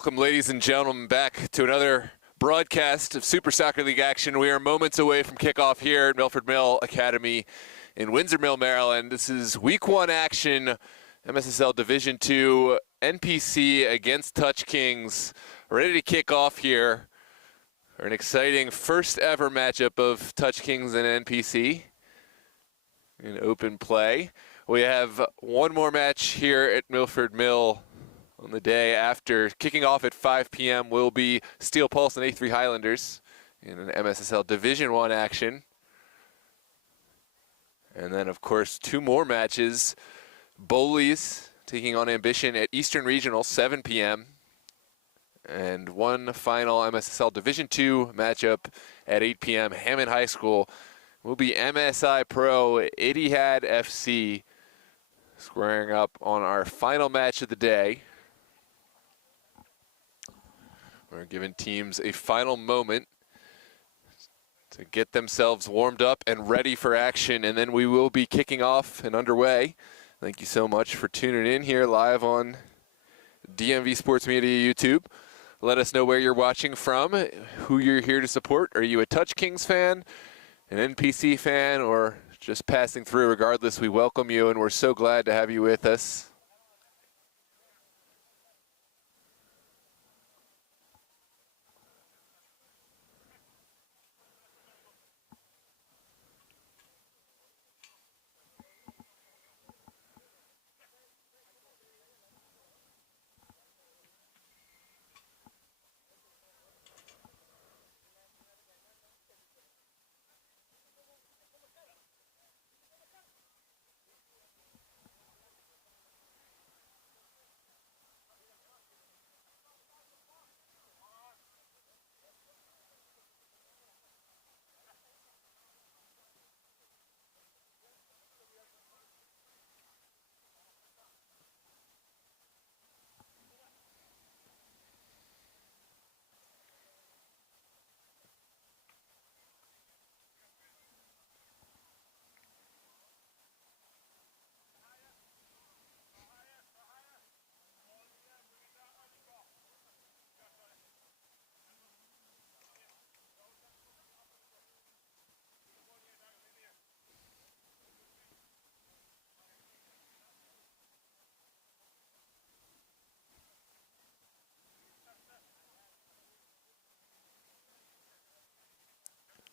Welcome, ladies and gentlemen, back to another broadcast of Super Soccer League action. We are moments away from kickoff here at Milford Mill Academy in Windsor Mill, Maryland. This is Week 1 action, MSSL Division 2, NPC against Touch Kings. Ready to kick off here for an exciting first ever matchup of Touch Kings and NPC in open play. We have one more match here at Milford Mill on the day after. Kicking off at 5 p.m. will be Steel Pulse and A3 Highlanders in an MSSL Division 1 action. And then, of course, two more matches. Bowleys taking on Ambition at Eastern Regional, 7 p.m. And one final MSSL Division 2 matchup at 8 p.m. Hammond High School will be MSI Pro Etihad FC squaring up on our final match of the day. We're giving teams a final moment to get themselves warmed up and ready for action, and then we will be kicking off and underway. Thank you so much for tuning in here live on DMV Sports Media YouTube. Let us know where you're watching from, who you're here to support. Are you a Touch Kings fan, an NPC fan, or just passing through? Regardless, we welcome you, and we're so glad to have you with us.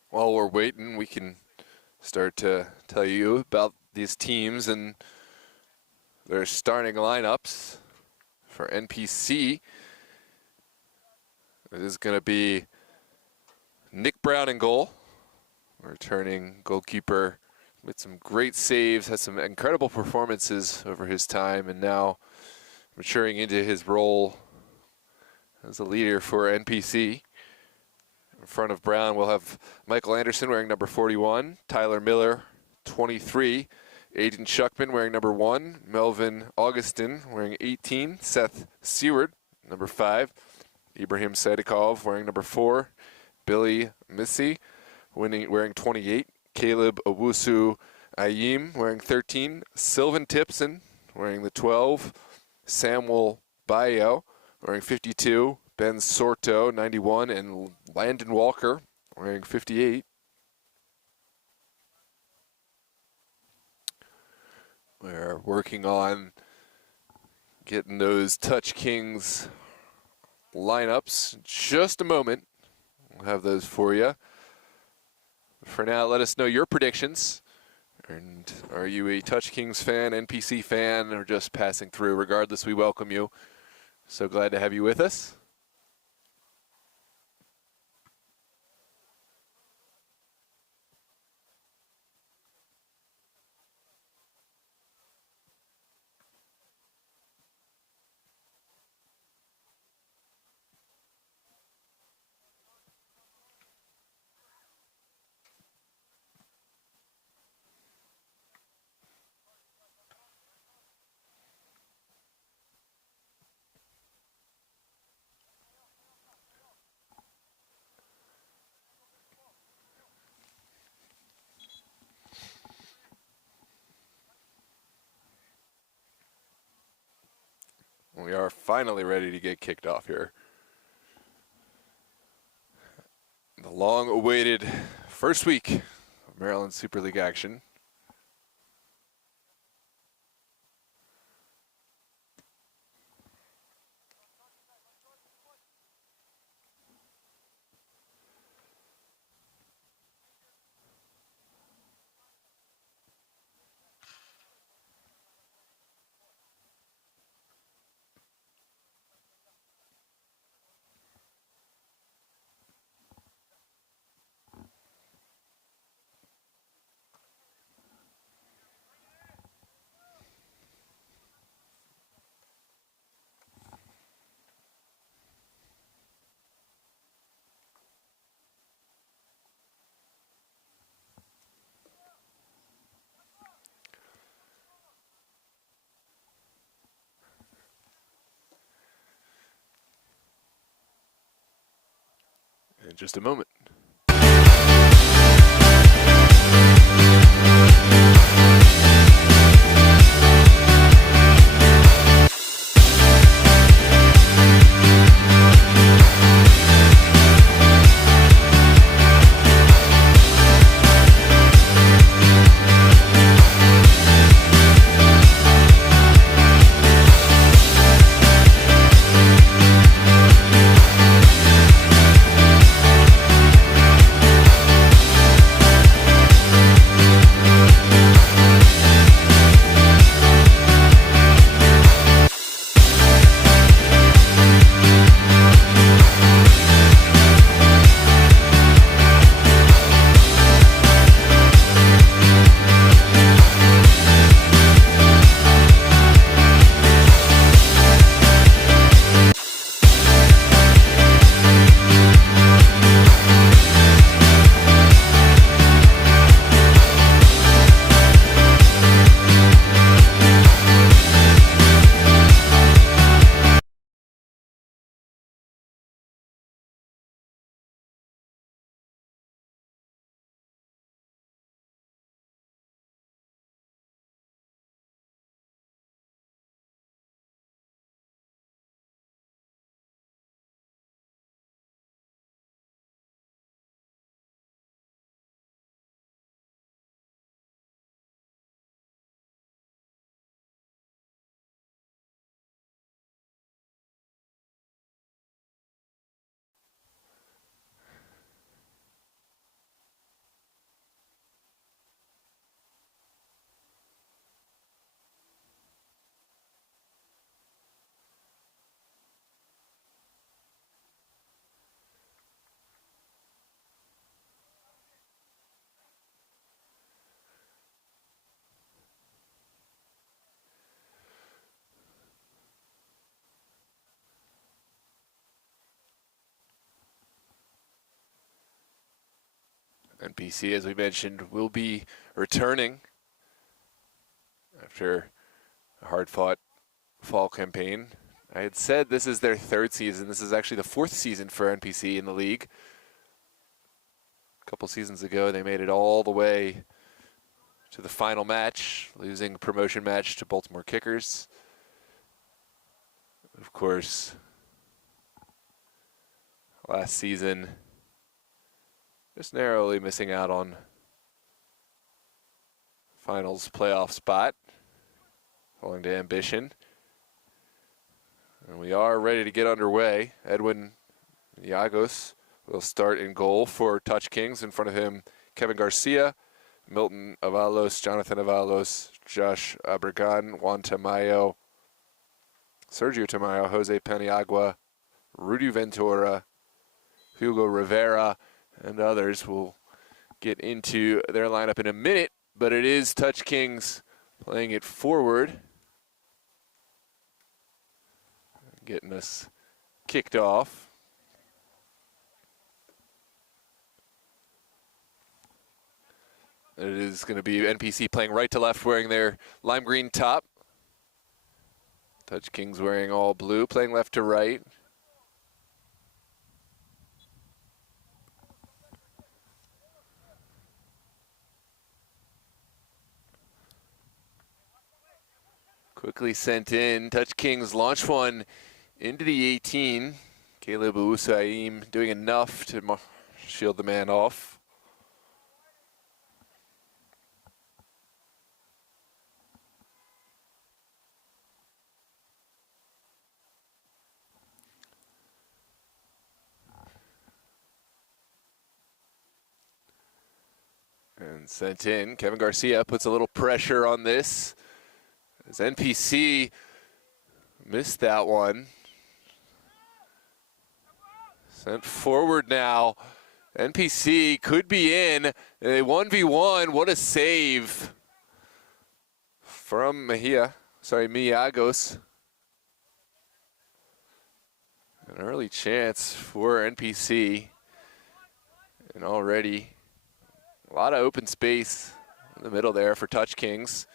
While we're waiting, we can start to tell you about these teams and their starting lineups. For NPC, it is going to be Nick Brown in goal, returning goalkeeper with some great saves, has some incredible performances over his time, and now maturing into his role as a leader for NPC. In front of Brown, we'll have Michael Anderson wearing number 41, Tyler Miller, 23, Aiden Schuckman wearing number 1, Melvin Augustin wearing 18, Seth Seward, number 5, Ibrahim Sadikov wearing number 4, Billy Missy wearing 28, Caleb Owusu Ayim wearing 13, Sylvan Tipson wearing the 12, Samuel Bayo wearing 52, Ben Sorto, 91, and Landon Walker, wearing 58. We're working on getting those Touch Kings lineups in just a moment. We'll have those for you. For now, let us know your predictions. And are you a Touch Kings fan, NPC fan, or just passing through? Regardless, we welcome you. So glad to have you with us. We are finally ready to get kicked off here. The long-awaited first week of Maryland Super League action. In just a moment. NPC, as we mentioned, will be returning after a hard-fought fall campaign. I had said this is their third season. This is actually the fourth season for NPC in the league. A couple seasons ago, they made it all the way to the final match, losing a promotion match to Baltimore Kickers. Of course, last season, just narrowly missing out on finals playoff spot, falling to ambition. And we are ready to get underway. Edwin Yagos will start in goal for Touch Kings. In front of him, Kevin Garcia, Milton Avalos, Jonathan Avalos, Josh Abregan, Juan Tamayo, Sergio Tamayo, Jose Paniagua, Rudy Ventura, Hugo Rivera, and others. Will get into their lineup in a minute, but it is Touch Kings playing it forward, getting us kicked off. It is going to be NPC playing right to left, wearing their lime green top. Touch Kings wearing all blue, playing left to right. Quickly sent in. Touch Kings launch one into the 18. Caleb Usaim doing enough to shield the man off. And sent in. Kevin Garcia puts a little pressure on this. As NPC missed that one. Sent forward now. NPC could be in. A 1v1. What a save from Miagos. An early chance for NPC. And already a lot of open space in the middle there for Touch Kings.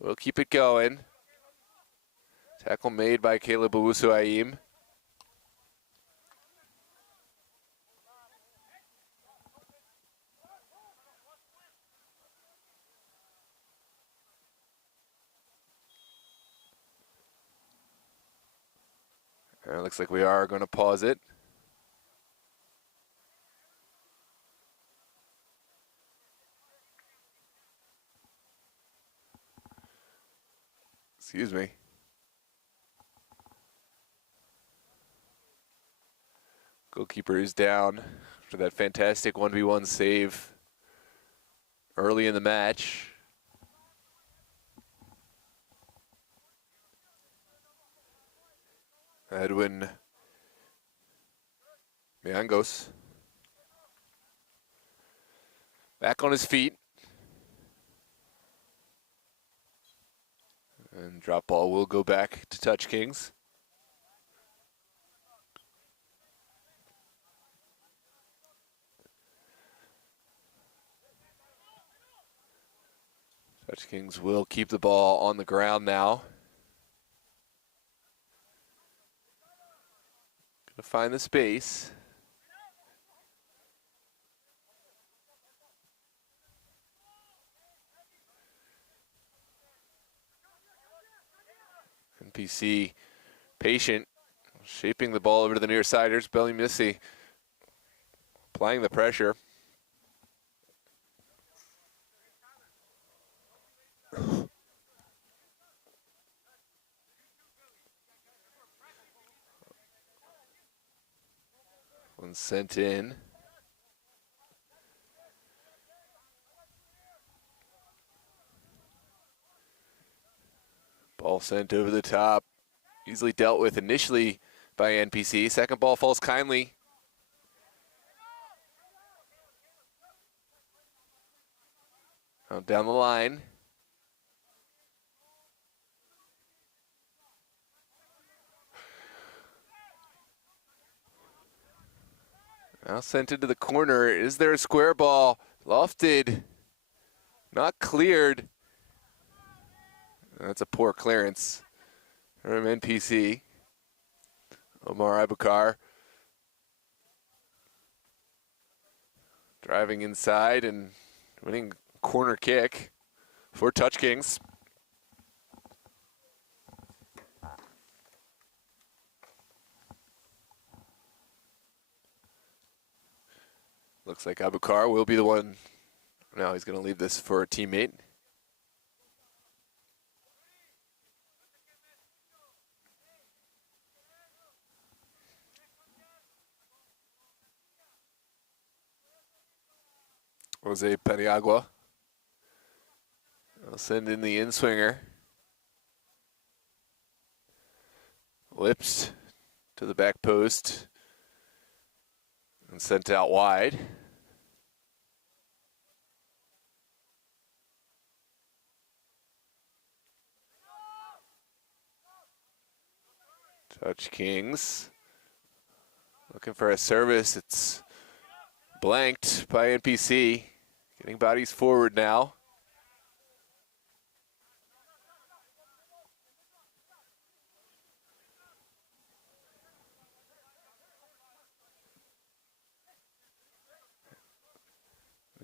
We'll keep it going. Tackle made by Caleb Owusu-Ayim. It looks like we are going to pause it. Excuse me. Goalkeeper is down after that fantastic 1v1 save early in the match. Edwin Miagos back on his feet. And drop ball will go back to Touch Kings. Touch Kings will keep the ball on the ground now. Gonna find the space. NPC patient, shaping the ball over to the near side. Here's Belly Missy applying the pressure. One sent in. Ball sent over the top. Easily dealt with initially by NPC. Second ball falls kindly. Out down the line. Now sent into the corner. Is there a square ball? Lofted. Not cleared. That's a poor clearance from NPC. Omar Abukar driving inside and winning corner kick for Touch Kings. Looks like Abukar will be the one. Now he's going to leave this for a teammate. Jose Paniagua. I'll send in the in-swinger. Lips to the back post. And sent out wide. Touch Kings. Looking for a service. It's blanked by NPC. Getting bodies forward now.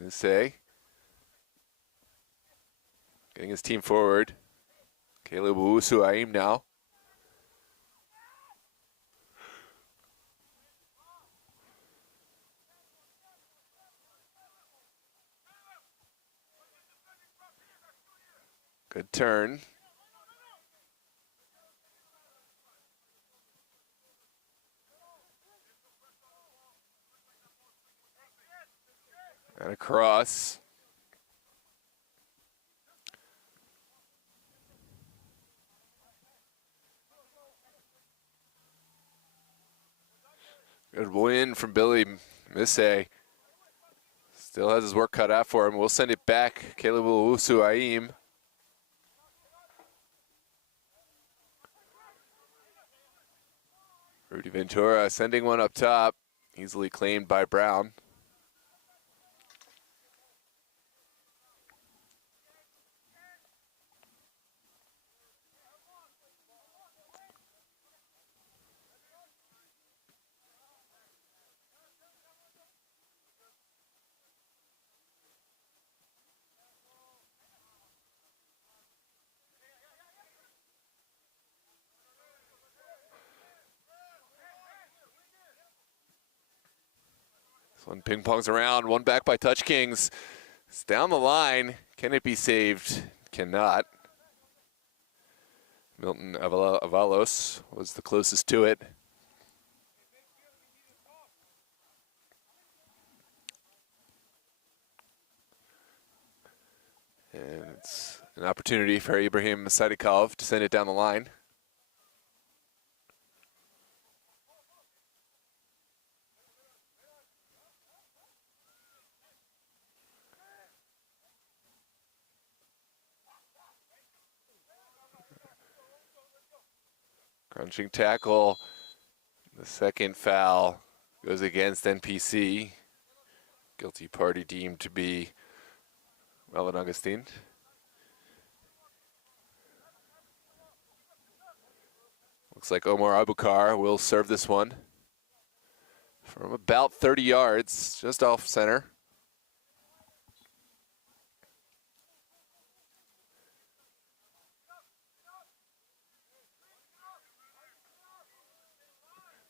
Say, getting his team forward. Caleb Owusu-Ayim now. Good turn. And across. Good win from Billy Misse. Still has his work cut out for him. We'll send it back. Caleb Owusu-Aim. Rudy Ventura sending one up top. Easily claimed by Brown. This one ping pongs around. One back by Touch Kings. It's down the line. Can it be saved? Cannot. Milton Avalos was the closest to it. And it's an opportunity for Ibrahim Sadikov to send it down the line. Crunching tackle. The second foul goes against NPC. Guilty party deemed to be Melvin Augustine. Looks like Omar Abukar will serve this one from about 30 yards, just off center.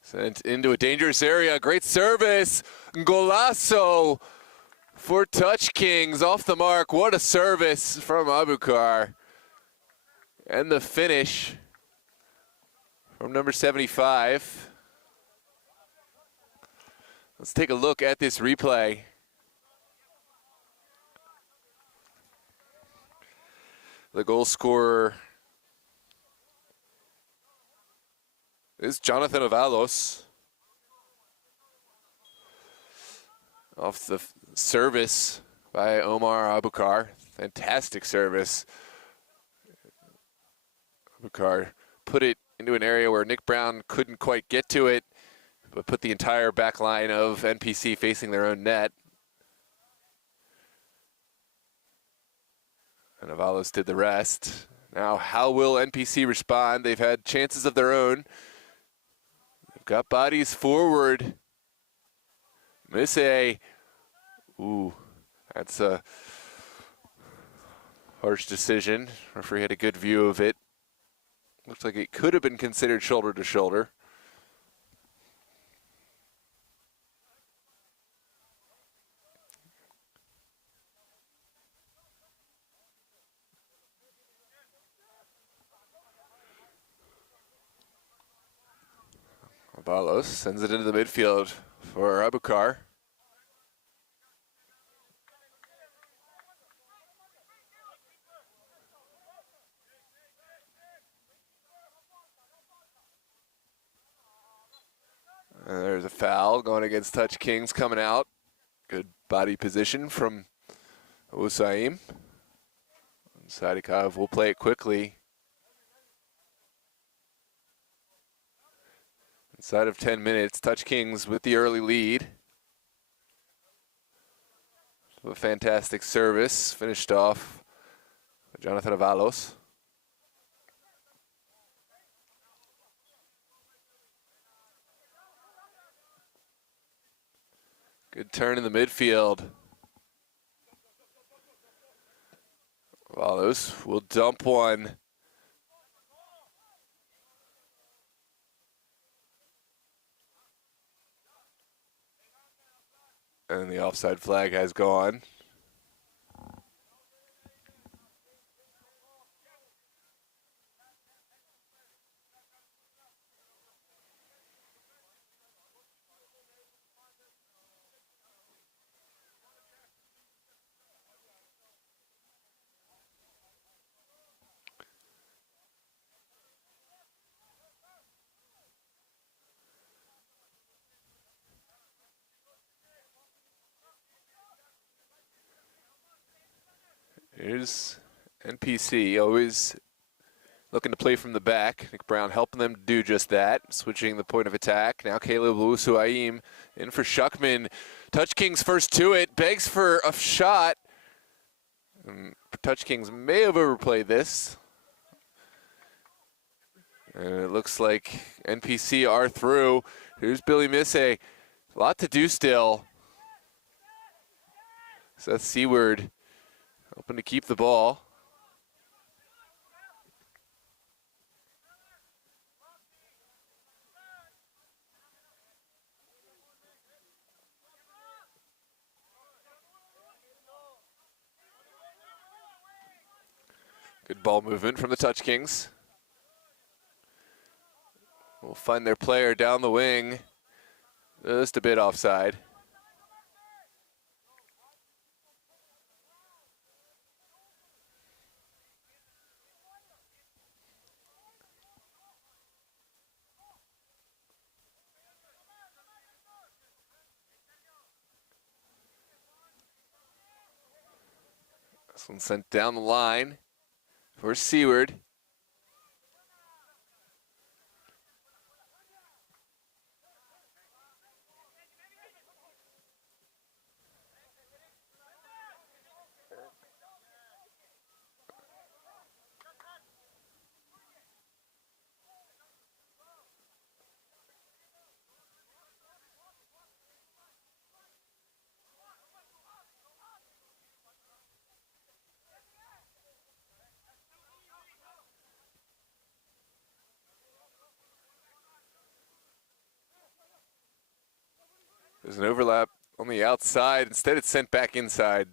Sent into a dangerous area. Great service. Golazo for Touch Kings. Off the mark. What a service from Abukar. And the finish from number 75. Let's take a look at this replay. The goal scorer is Jonathan Avalos. Off the service by Omar Abukar. Fantastic service. Abukar put it into an area where Nick Brown couldn't quite get to it, but put the entire back line of NPC facing their own net. And Avalos did the rest. Now, how will NPC respond? They've had chances of their own. Got bodies forward. Misse. Ooh, that's a harsh decision. Referee had a good view of it. Looks like it could have been considered shoulder to shoulder. Avalos sends it into the midfield for Abukar. And there's a foul going against Touch Kings coming out. Good body position from Usaim. Sadikov will play it quickly. Inside of 10 minutes, Touch Kings with the early lead. A fantastic service, finished off by Jonathan Avalos. Good turn in the midfield. Avalos will dump one. And the offside flag has gone. Here's NPC, always looking to play from the back. Nick Brown helping them do just that, switching the point of attack. Now Caleb Owusu-Ayim in for Shuckman. Touch Kings first to it, begs for a shot. Touch Kings may have overplayed this. And it looks like NPC are through. Here's Billy Missay. A lot to do still. Seth Seward hoping to keep the ball. Good ball movement from the Touch Kings. Will find their player down the wing. Just a bit offside. This one sent down the line for Seward. There's an overlap on the outside. Instead, it's sent back inside.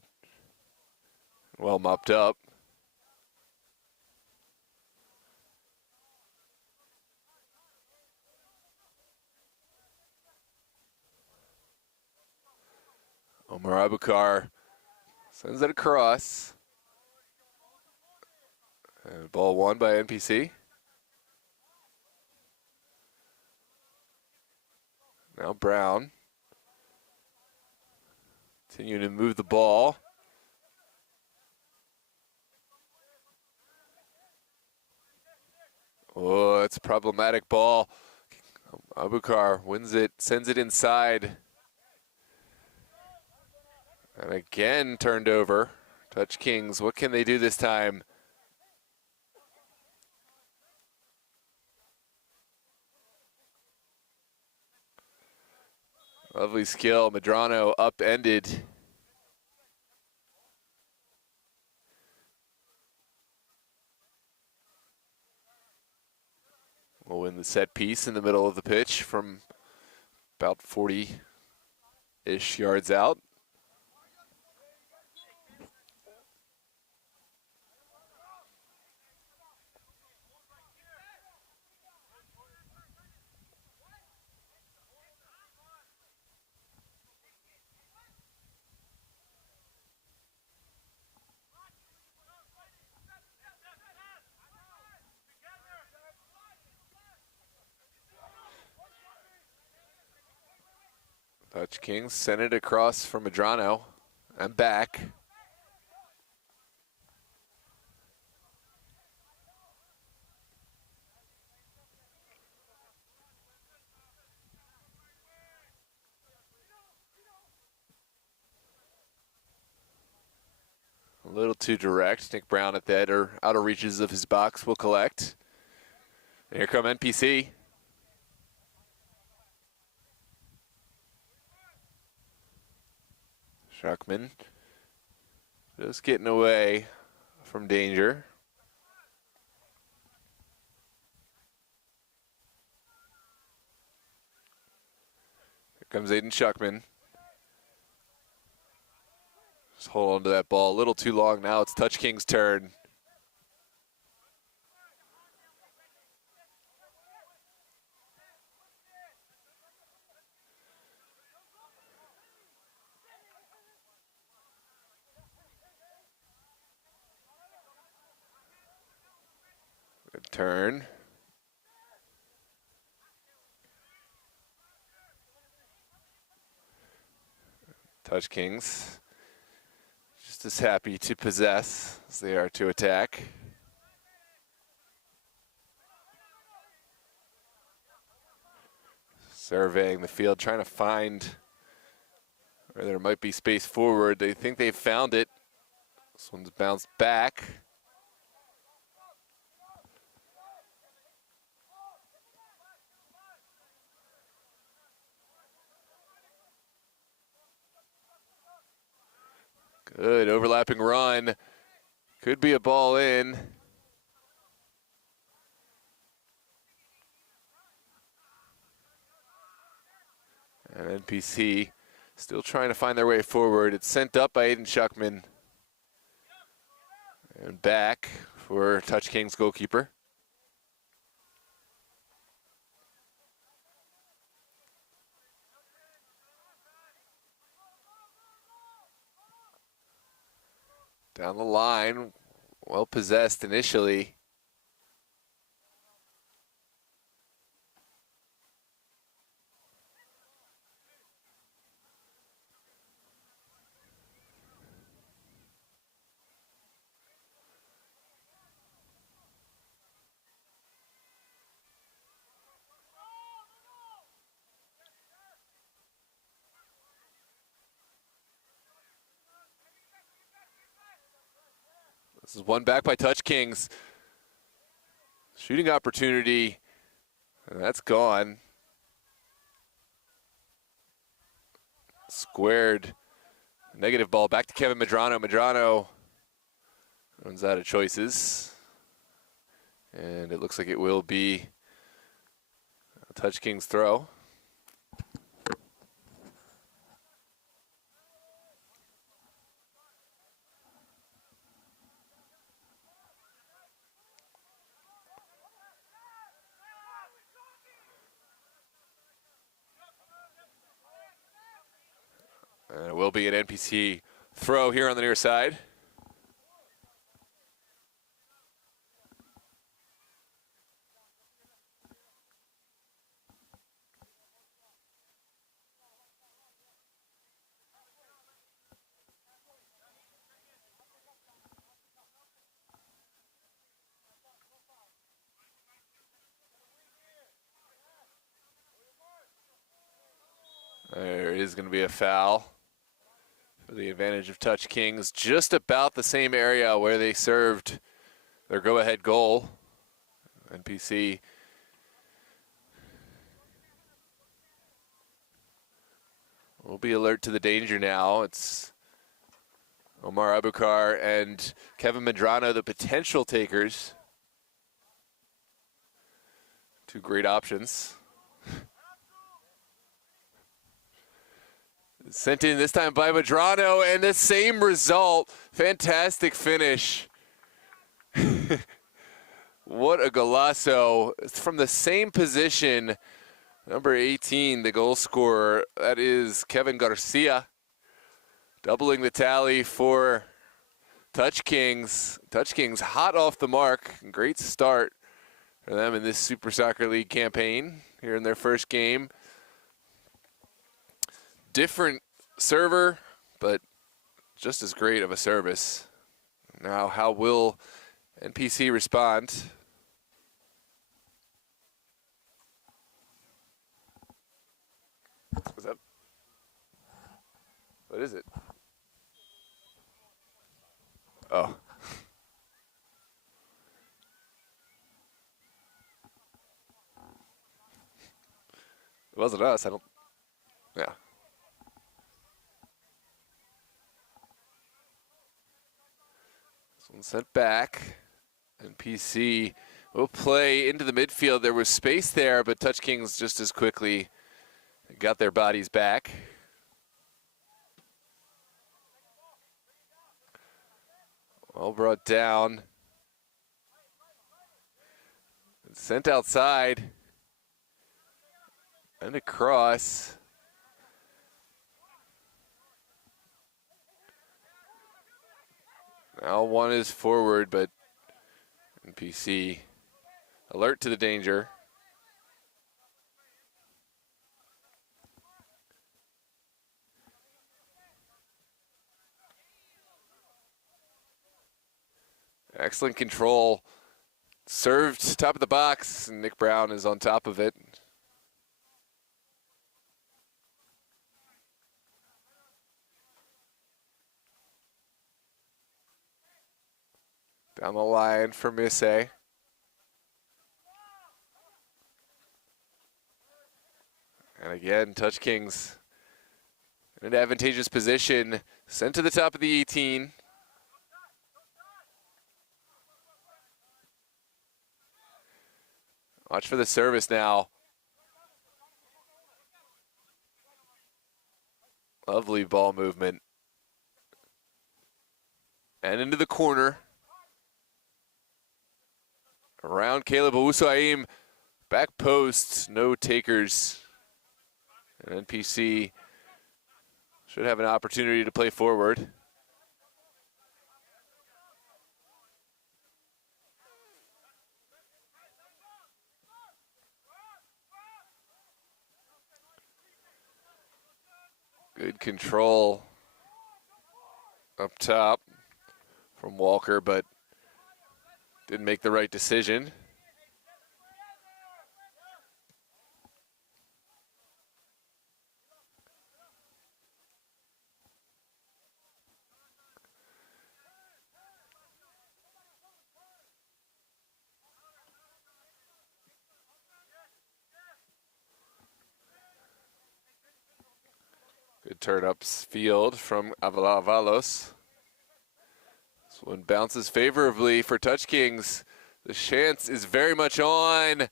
Well mopped up. Omar Abukar sends it across. And ball won by NPC. Now Brown. Continue to move the ball. Oh, it's a problematic ball. Abukar wins it, sends it inside. And again turned over. Touch Kings, what can they do this time? Lovely skill, Medrano upended. We'll win the set piece in the middle of the pitch from about 40-ish yards out. Touch Kings sent it across for Medrano and back. A little too direct. Nick Brown at the outer reaches of his box will collect. And here come NPC. Shuckman just getting away from danger. Here comes Aiden Shuckman. Just hold on to that ball a little too long now. It's Touch King's turn. Good turn. Touch Kings. just as happy to possess as they are to attack. Surveying the field, trying to find where there might be space forward. They think they've found it. This one's bounced back. Good overlapping run. Could be a ball in. And NPC still trying to find their way forward. It's sent up by Aiden Schuckman. And back for Touch Kings goalkeeper. Down the line, well possessed initially. This is one back by Touch Kings. Shooting opportunity, and that's gone. Squared. Negative ball back to Kevin Medrano. Medrano runs out of choices. And it looks like it will be a Touch Kings throw. And it will be an NPC throw here on the near side. There is going to be a foul for the advantage of Touch Kings, just about the same area where they served their go-ahead goal. NPC will be alert to the danger now. It's Omar Abukar and Kevin Medrano, the potential takers. Two great options. Sent in this time by Medrano, and the same result. Fantastic finish. What a golazo. It's from the same position. Number 18, the goal scorer, that is Kevin Garcia. Doubling the tally for Touch Kings. Touch Kings hot off the mark. Great start for them in this Super Soccer League campaign here in their first game. Different server, but just as great of a service. Now, how will NPC respond? What's up? What is it? Oh. It wasn't us, I don't, yeah. Sent back. NPC will play into the midfield. There was space there, but Touch Kings just as quickly got their bodies back. Well brought down. Sent outside. And across. Now one is forward, but NPC alert to the danger. Excellent control. Served top of the box, and Nick Brown is on top of it. Down the line for Misse. And again, Touch Kings in an advantageous position. Sent to the top of the 18. Watch for the service now. Lovely ball movement. And into the corner. Around Caleb Owusu-Ayim. Back post, no takers. And NPC should have an opportunity to play forward. Good control up top from Walker, but didn't make the right decision. Good turn-ups field from Avalos. This one bounces favorably for Touch Kings. The chance is very much on, and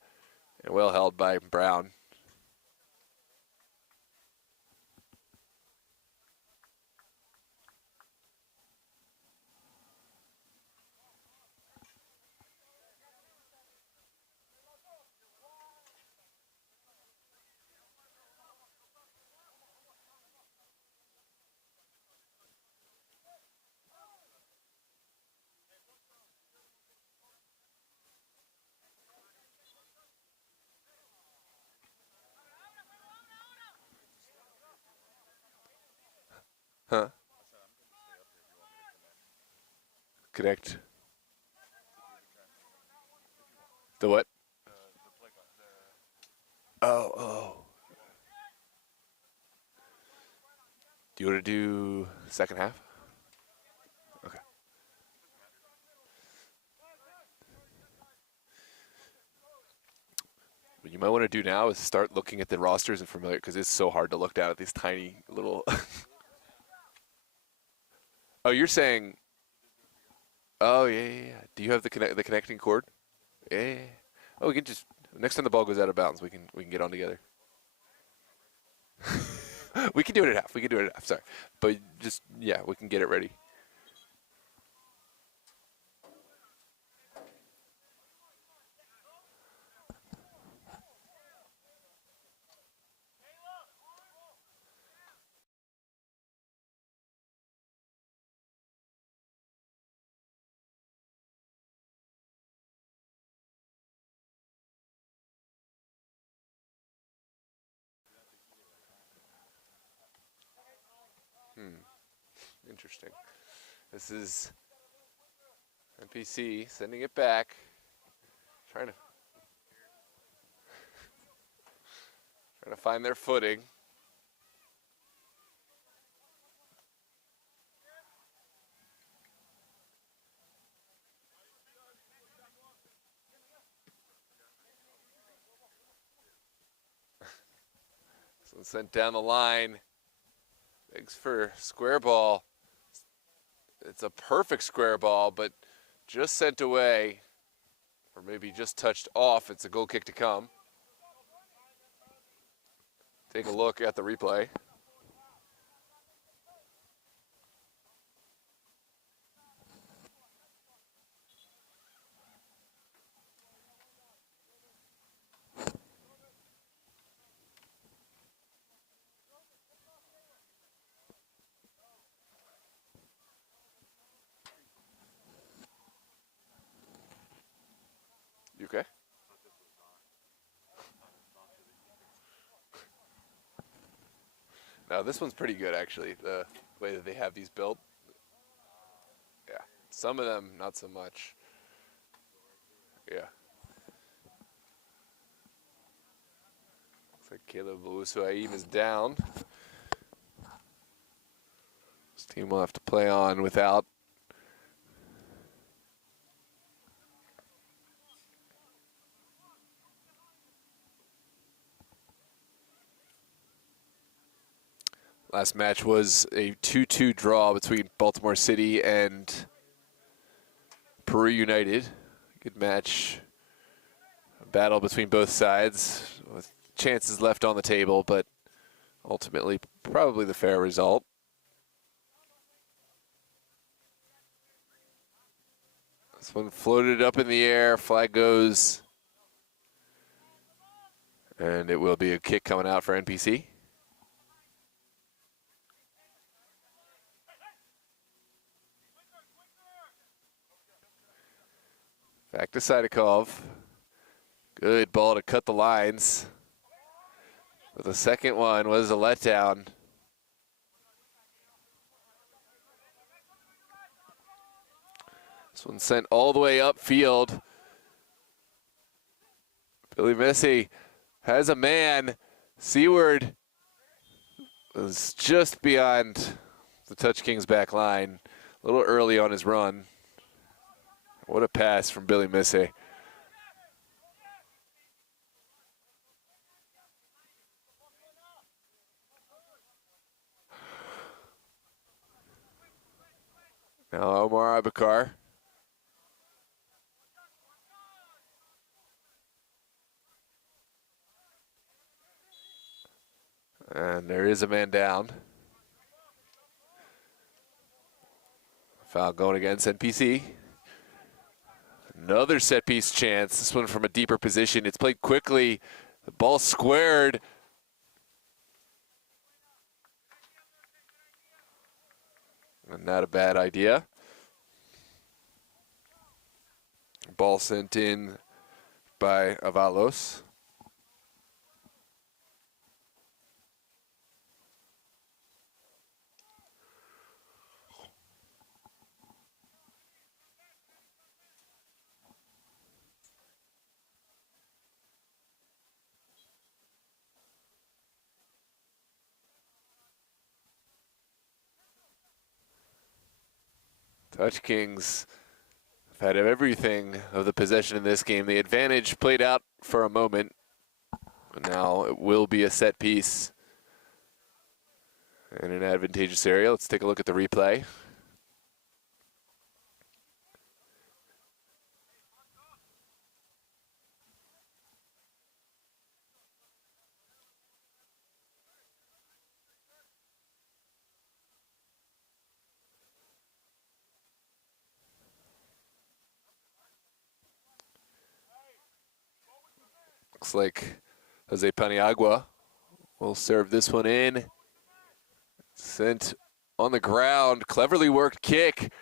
well held by Brown. Huh? Connect. The what? Oh. Do you want to do second half? Okay. What you might want to do now is start looking at the rosters and familiar, because it's so hard to look down at these tiny little. Oh, you're saying. Oh yeah. Do you have the connecting cord? Yeah. Oh, we can just next time the ball goes out of bounds, we can get on together. We can do it at half. We can do it at half. Sorry, but just yeah, we can get it ready. Interesting. This is NPC sending it back. Trying to find their footing. This one sent down the line. Thanks for square ball. It's a perfect square ball, but just sent away, or maybe just touched off. It's a goal kick to come. Take a look at the replay. You okay? Now this one's pretty good actually, the way that they have these built. Yeah, some of them not so much. Yeah. Looks like Caleb Owusu-Ayim is down. This team will have to play on without. Last match was a 2-2 draw between Baltimore City and Peru United. Good match. A battle between both sides with chances left on the table, but ultimately probably the fair result. This one floated up in the air, flag goes, and it will be a kick coming out for NPC. Back to Sidakov. Good ball to cut the lines. But the second one was a letdown. This one sent all the way upfield. Billy Messi has a man. Seward was just beyond the Touch Kings back line. A little early on his run. What a pass from Billy Messi. Now Omar Abakar. And there is a man down. Foul going against NPC. Another set piece chance. This one from a deeper position. It's played quickly. The ball squared. And not a bad idea. Ball sent in by Avalos. Touch Kings have had everything of the possession in this game. The advantage played out for a moment, but now it will be a set piece in an advantageous area. Let's take a look at the replay. Looks like Jose Paniagua will serve this one in. Sent on the ground, cleverly worked kick.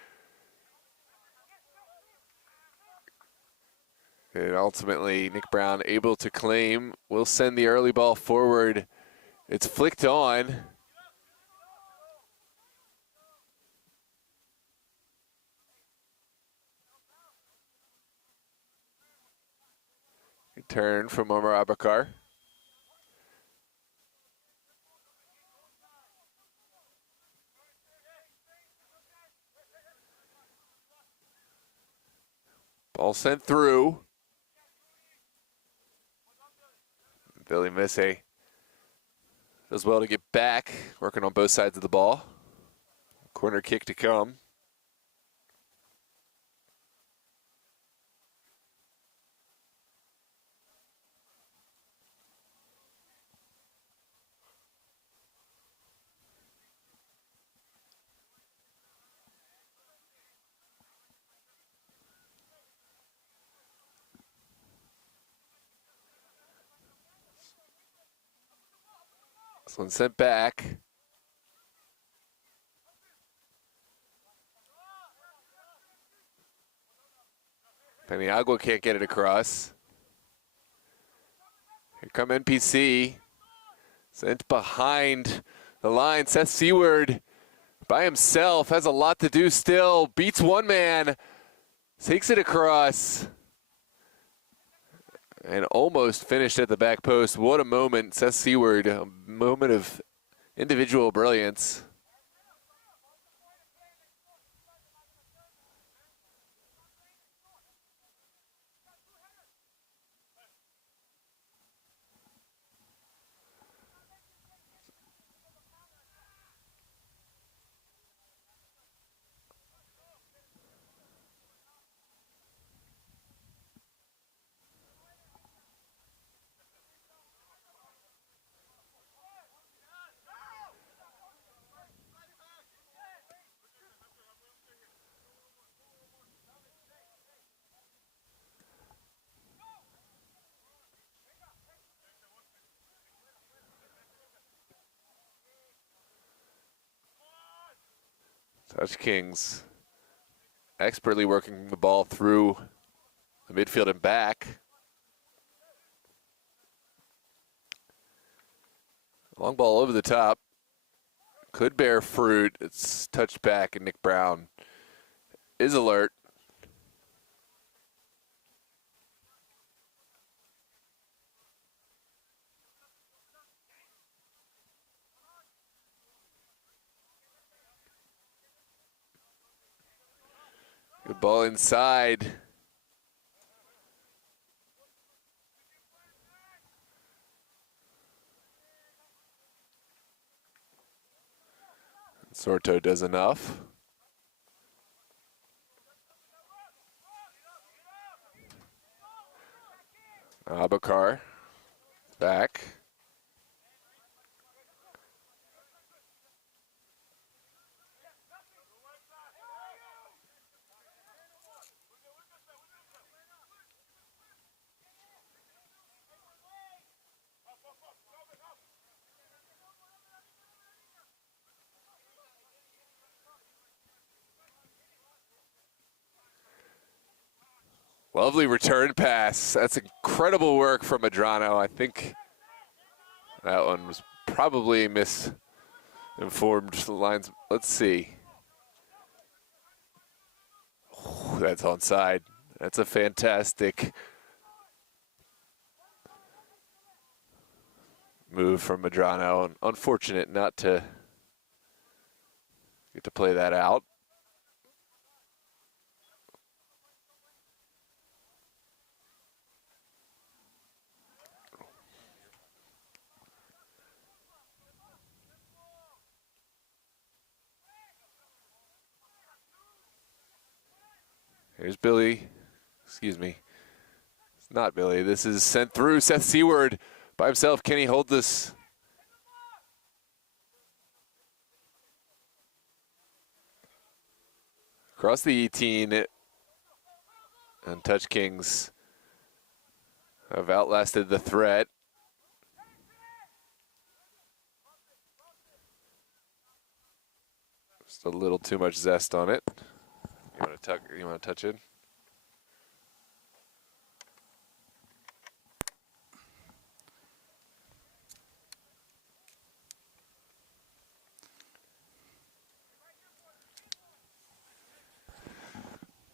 And ultimately, Nick Brown able to claim. Will send the early ball forward. It's flicked on. Turn from Omar Abakar. Ball sent through. Billy Messi does well to get back, working on both sides of the ball. Corner kick to come. This one sent back. Paniagua can't get it across. Here come NPC. Sent behind the line. Seth Seward by himself has a lot to do still. Beats one man. Takes it across. And almost finished at the back post. What a moment, Seth Seward, a moment of individual brilliance. Touch Kings expertly working the ball through the midfield and back. Long ball over the top. Could bear fruit. It's touched back, and Nick Brown is alert. Good ball inside. Sorto does enough. Abakar back. Lovely return pass. That's incredible work from Medrano. I think that one was probably misinformed the lines. Let's see. Ooh, that's onside. That's a fantastic move from Medrano. Unfortunate not to get to play that out. Here's Billy. Excuse me. It's not Billy. This is sent through. Seth Seward by himself. Can he hold this? Across the 18. And Touch Kings have outlasted the threat. Just a little too much zest on it. You want to touch it?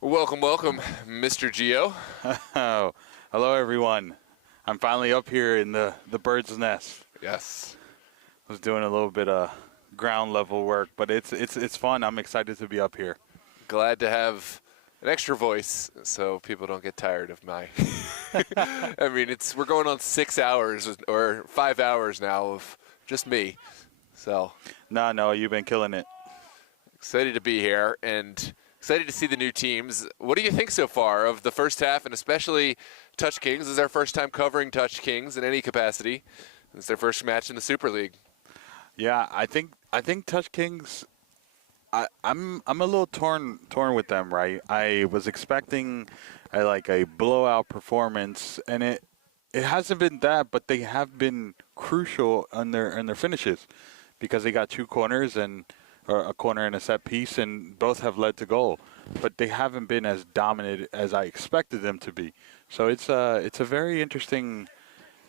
Welcome, welcome, Mr. Gio. Oh, hello, everyone. I'm finally up here in the bird's nest. Yes. I was doing a little bit of ground level work, but it's fun. I'm excited to be up here. Glad to have an extra voice so people don't get tired of my I mean, we're going on 6 hours or 5 hours now of just me. So No, you've been killing it. Excited to be here and excited to see the new teams. What do you think so far of the first half, and especially Touch Kings? This is our first time covering Touch Kings in any capacity. It's their first match in the Super League. Yeah, I think Touch Kings. I'm a little torn with them, right? I was expecting a blowout performance, and it hasn't been that, but they have been crucial in their finishes because they got 2 corners or a corner and a set piece, and both have led to goal. But they haven't been as dominant as I expected them to be. So it's a very interesting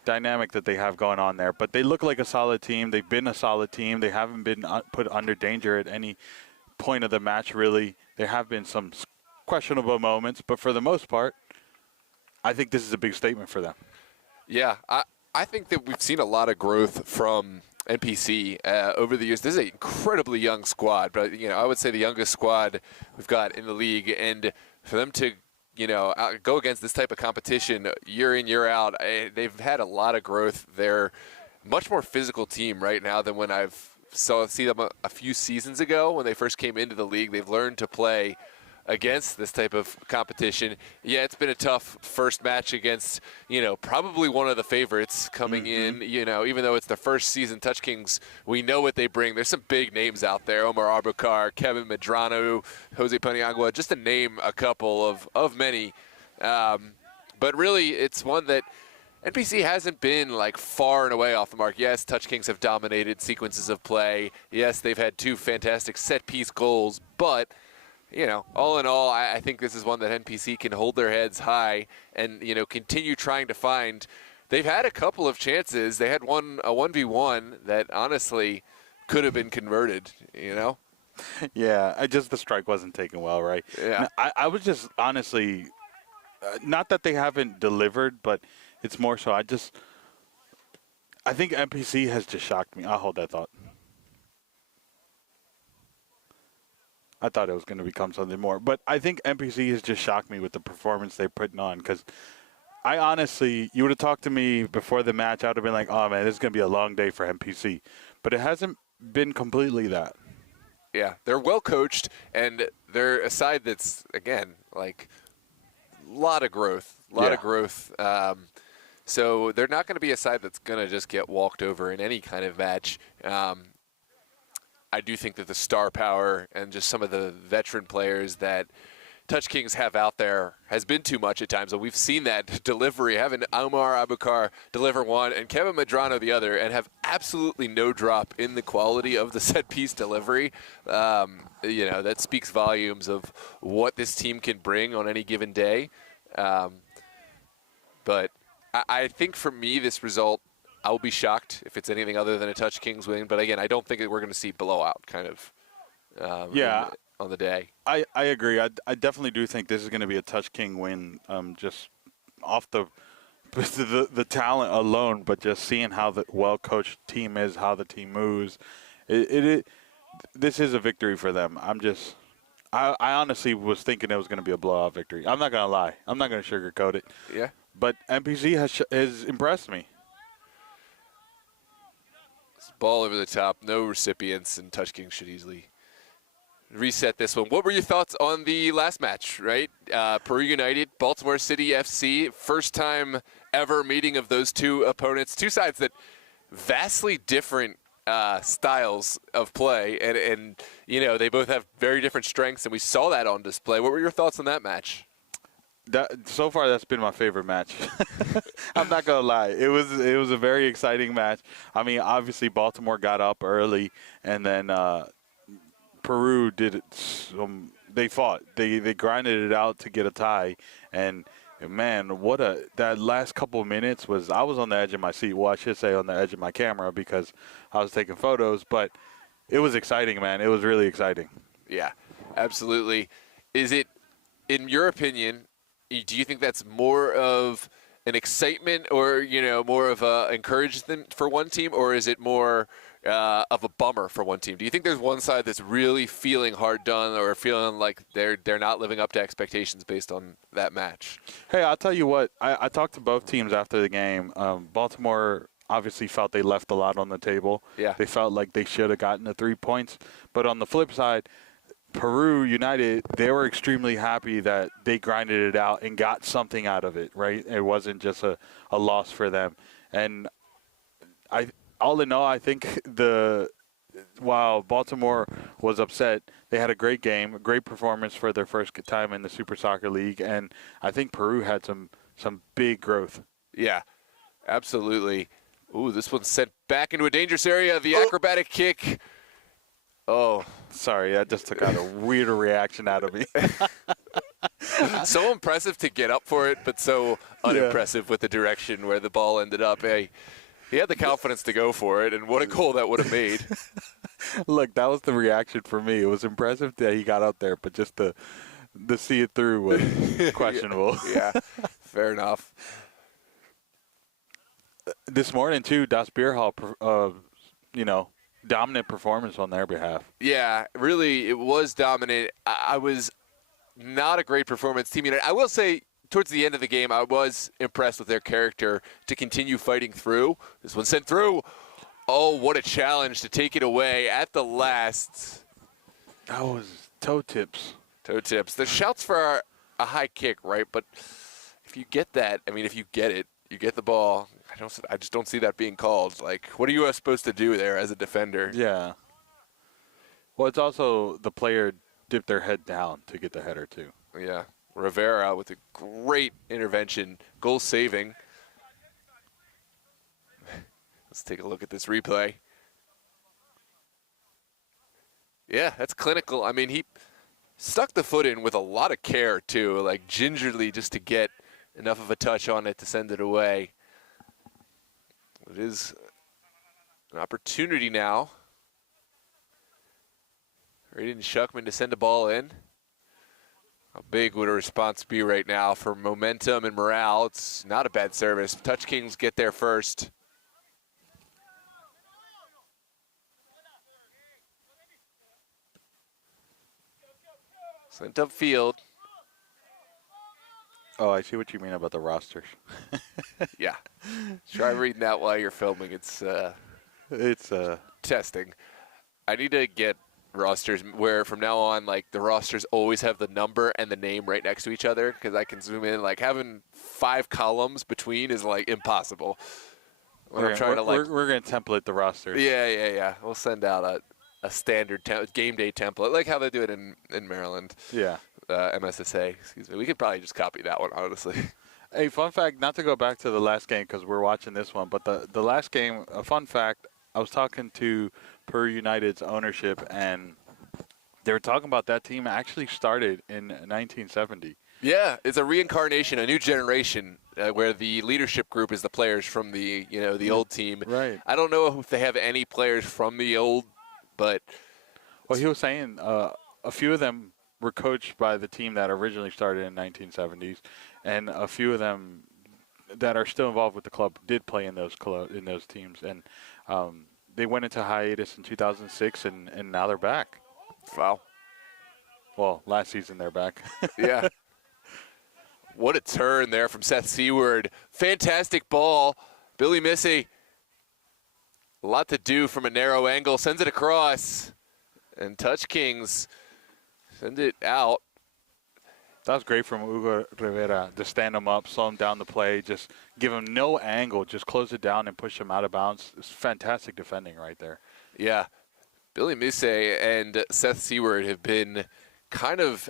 dynamic that they have going on there. But they look like a solid team. They've been a solid team. They haven't been put under danger at any point of the match, really. There have been some questionable moments, but for the most part, I think this is a big statement for them. Yeah, I think that we've seen a lot of growth from NPC over the years. This is an incredibly young squad, but I would say the youngest squad we've got in the league, and for them to go against this type of competition year in, year out, they've had a lot of growth. They're a much more physical team right now than when I've see them a few seasons ago when they first came into the league. They've learned to play against this type of competition. Yeah, it's been a tough first match against, probably one of the favorites coming in, even though it's the first season Touch Kings, we know what they bring. There's some big names out there, Omar Abukar, Kevin Medrano, Jose Paniagua, just to name a couple of many. But really, it's one that NPC hasn't been like far and away off the mark. Yes, Touch Kings have dominated sequences of play. Yes, they've had 2 fantastic set-piece goals, but all in all, I think this is one that NPC can hold their heads high and, continue trying to find. They've had a couple of chances. They had a 1v1 that honestly could have been converted, Yeah, the strike wasn't taken well, right? Yeah. I was just honestly, not that they haven't delivered, but it's more so I think NPC has just shocked me. I'll hold that thought. I thought it was going to become something more. But I think NPC has just shocked me with the performance they're putting on. Because I honestly, you would have talked to me before the match, I would have been like, oh, man, this is going to be a long day for NPC. But it hasn't been completely that. Yeah, they're well coached, and they're a side that's, again, like a lot of growth. So they're not going to be a side that's going to just get walked over in any kind of match. I do think that the star power and just some of the veteran players that Touch Kings have out there has been too much at times. And we've seen that delivery, having Omar Abukar deliver one and Kevin Medrano the other, and have absolutely no drop in the quality of the set-piece delivery. That speaks volumes of what this team can bring on any given day. But I think for me, this result, I'll be shocked if it's anything other than a Touch Kings win. But again, I don't think that we're going to see blowout kind of on the day. I agree. I definitely do think this is going to be a Touch King win, just off the talent alone, but just seeing how the well-coached team is, how the team moves. This is a victory for them. I honestly was thinking it was going to be a blowout victory. I'm not going to lie. I'm not going to sugarcoat it. Yeah. But NPC has impressed me. Ball over the top, no recipients, and Touch Kings should easily reset this one. What were your thoughts on the last match, right? Peru United, Baltimore City FC, first time ever meeting of those two opponents, two sides that vastly different styles of play, and they both have very different strengths, and we saw that on display. What were your thoughts on that match? So far, that's been my favorite match. I'm not gonna lie. It was a very exciting match. I mean, obviously Baltimore got up early, and then Peru did it. They fought. They grinded it out to get a tie, and man, that last couple of minutes was. I was on the edge of my seat. Well, I should say on the edge of my camera because I was taking photos. But it was exciting, man. It was really exciting. Yeah, absolutely. Is it, in your opinion? Do you think that's more of an excitement or, more of a encouragement for one team, or is it more of a bummer for one team? Do you think there's one side that's really feeling hard done or feeling like they're not living up to expectations based on that match? Hey, I'll tell you what. I talked to both teams after the game. Baltimore obviously felt they left a lot on the table. Yeah. They felt like they should have gotten the 3 points. But on the flip side, Peru United, they were extremely happy that they grinded it out and got something out of it, right? It wasn't just a loss for them. And all in all, I think while Baltimore was upset, they had a great game, a great performance for their first time in the Super Soccer League, and I think Peru had some big growth. Yeah, absolutely. Ooh, this one's sent back into a dangerous area. The acrobatic kick. Oh. Sorry, that just took out a weirder reaction out of me. So impressive to get up for it, but so unimpressive with the direction where the ball ended up. Hey, he had the confidence to go for it, and what a goal that would have made. Look, that was the reaction for me. It was impressive that he got up there, but just to see it through was questionable. Yeah, fair enough. This morning too, Das Bierhall, dominant performance on their behalf. Yeah, really, it was dominant. I was not a great performance team unit. I will say, towards the end of the game, I was impressed with their character to continue fighting through. This one sent through. Oh, what a challenge to take it away at the last. That was toe tips. Toe tips. The shouts for a high kick, right? But if you get that, I mean, if you get it, you get the ball. I just don't see that being called. Like, what are you supposed to do there as a defender? Yeah. Well, it's also the player dipped their head down to get the header too. Yeah. Rivera with a great intervention, goal saving. Let's take a look at this replay. Yeah, that's clinical. I mean, he stuck the foot in with a lot of care too, like gingerly just to get enough of a touch on it to send it away. It is an opportunity now. Raiden Schuckman to send a ball in. How big would a response be right now for momentum and morale? It's not a bad service. Touch Kings get there first. Sent upfield. Oh, I see what you mean about the rosters. Yeah. Try reading that while you're filming. It's testing. I need to get rosters where from now on, like, the rosters always have the number and the name right next to each other because I can zoom in. Like, having 5 columns between is, like, impossible. We're going to template the rosters. Yeah. We'll send out a standard game day template, like how they do it in Maryland. Yeah. MSSA, excuse me. We could probably just copy that one, honestly. Hey, fun fact, not to go back to the last game because we're watching this one, but the last game, a fun fact, I was talking to Per United's ownership, and they were talking about that team actually started in 1970. Yeah, it's a reincarnation, a new generation, where the leadership group is the players from the old team. Right. I don't know if they have any players from the old, but well, he was saying a few of them were coached by the team that originally started in 1970s, and a few of them that are still involved with the club did play in those teams, and they went into hiatus in 2006, and now they're back. Wow. Well, last season they're back. Yeah. What a turn there from Seth Seward. Fantastic ball. Billy Missy. A lot to do from a narrow angle. Sends it across. And Touch Kings send it out. That was great from Hugo Rivera to stand him up, slow him down the play, just give him no angle, just close it down and push him out of bounds. It's fantastic defending right there. Yeah. Billy Missy and Seth Seward have been kind of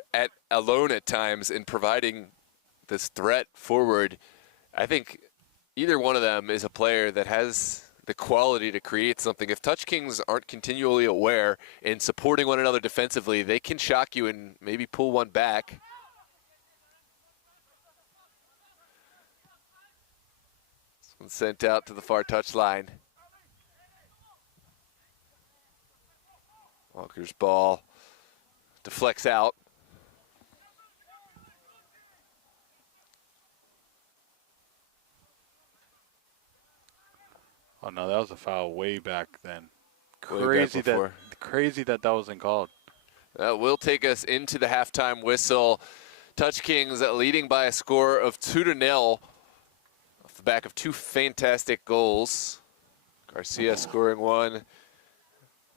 alone at times in providing this threat forward. I think either one of them is a player that has the quality to create something. If Touch Kings aren't continually aware in supporting one another defensively, they can shock you and maybe pull one back. This one's sent out to the far touchline. Walker's ball deflects out. Oh no, that was a foul way back then. Crazy that wasn't called. That will take us into the halftime whistle. Touch Kings leading by a score of 2-0 off the back of 2 fantastic goals. Garcia scoring one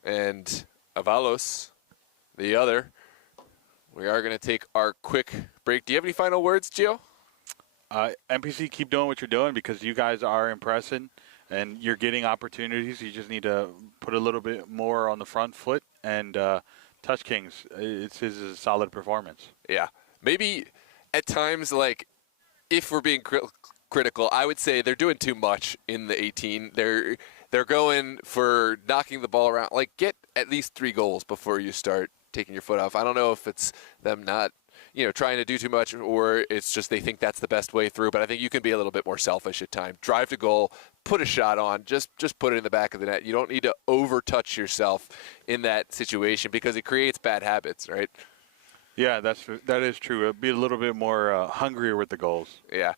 and Avalos the other. We are going to take our quick break. Do you have any final words, Gio? NPC, keep doing what you're doing because you guys are impressing. And you're getting opportunities. You just need to put a little bit more on the front foot. And Touch Kings, it's a solid performance. Yeah. Maybe at times, like, if we're being critical, I would say they're doing too much in the 18. They're going for knocking the ball around. Like, get at least 3 goals before you start taking your foot off. I don't know if it's them not trying to do too much or it's just they think that's the best way through. But I think you can be a little bit more selfish at times. Drive to goal, put a shot on, just put it in the back of the net. You don't need to over-touch yourself in that situation because it creates bad habits, right? Yeah, that is true. Be a little bit more hungrier with the goals. Yeah.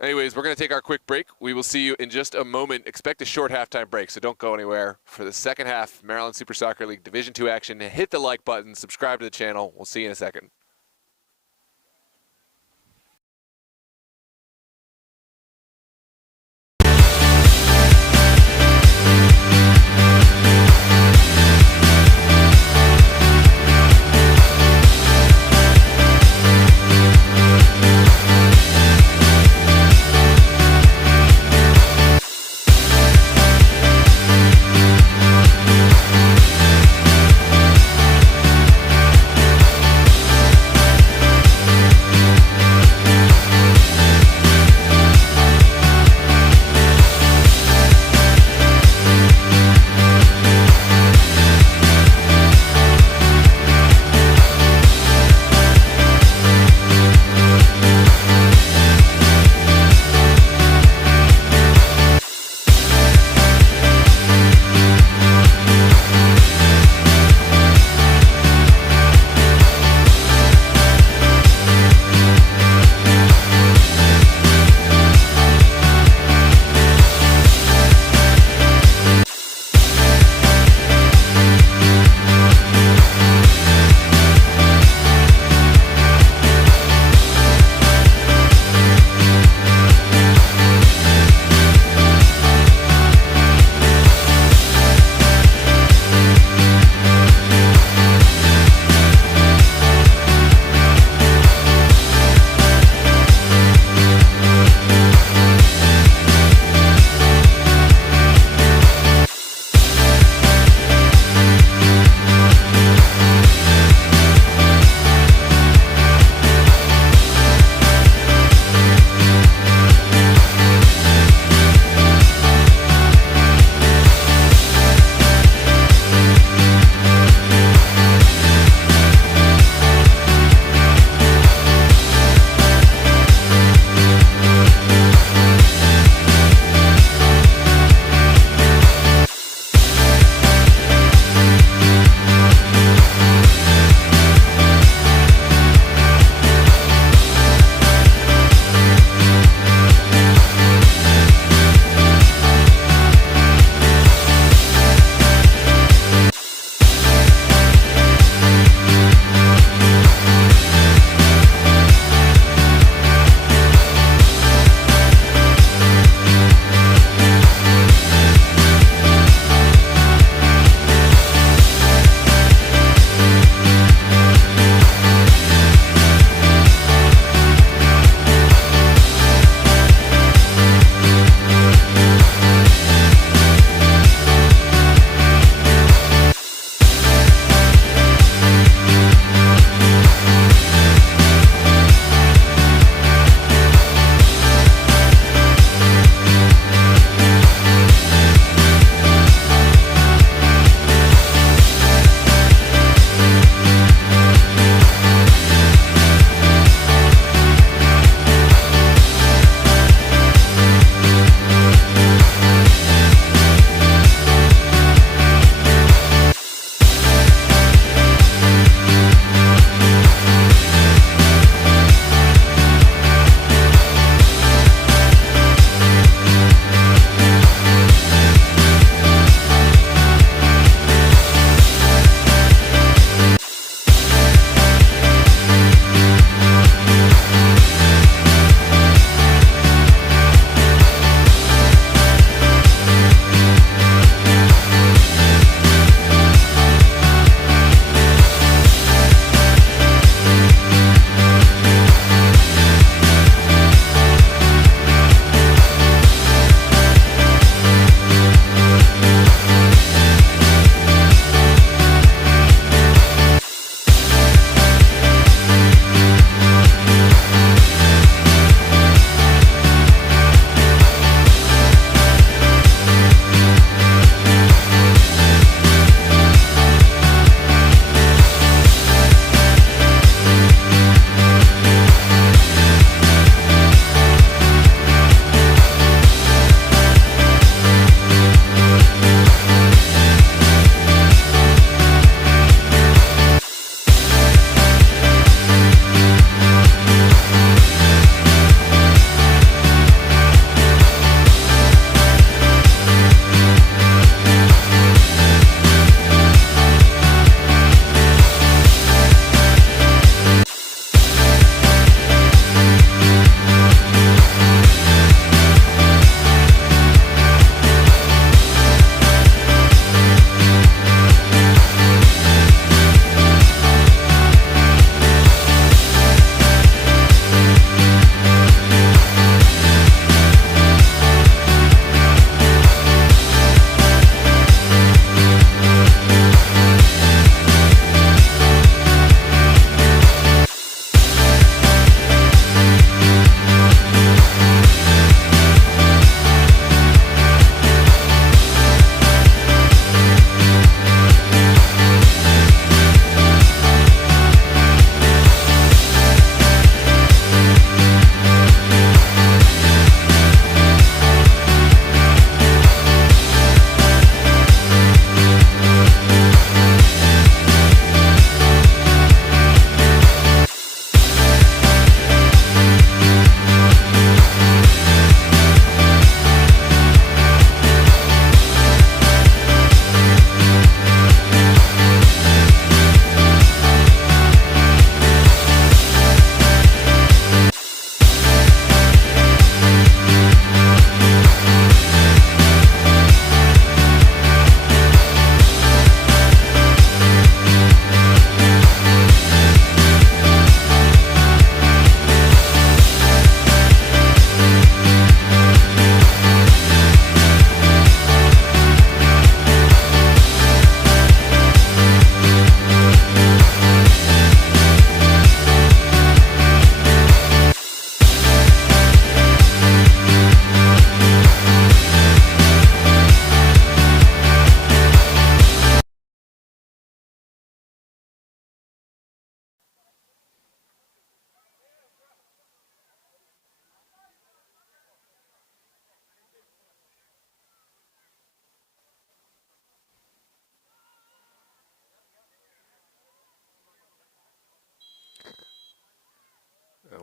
Anyways, we're going to take our quick break. We will see you in just a moment. Expect a short halftime break, so don't go anywhere. For the second half, Maryland Super Soccer League Division II action, hit the like button, subscribe to the channel. We'll see you in a second.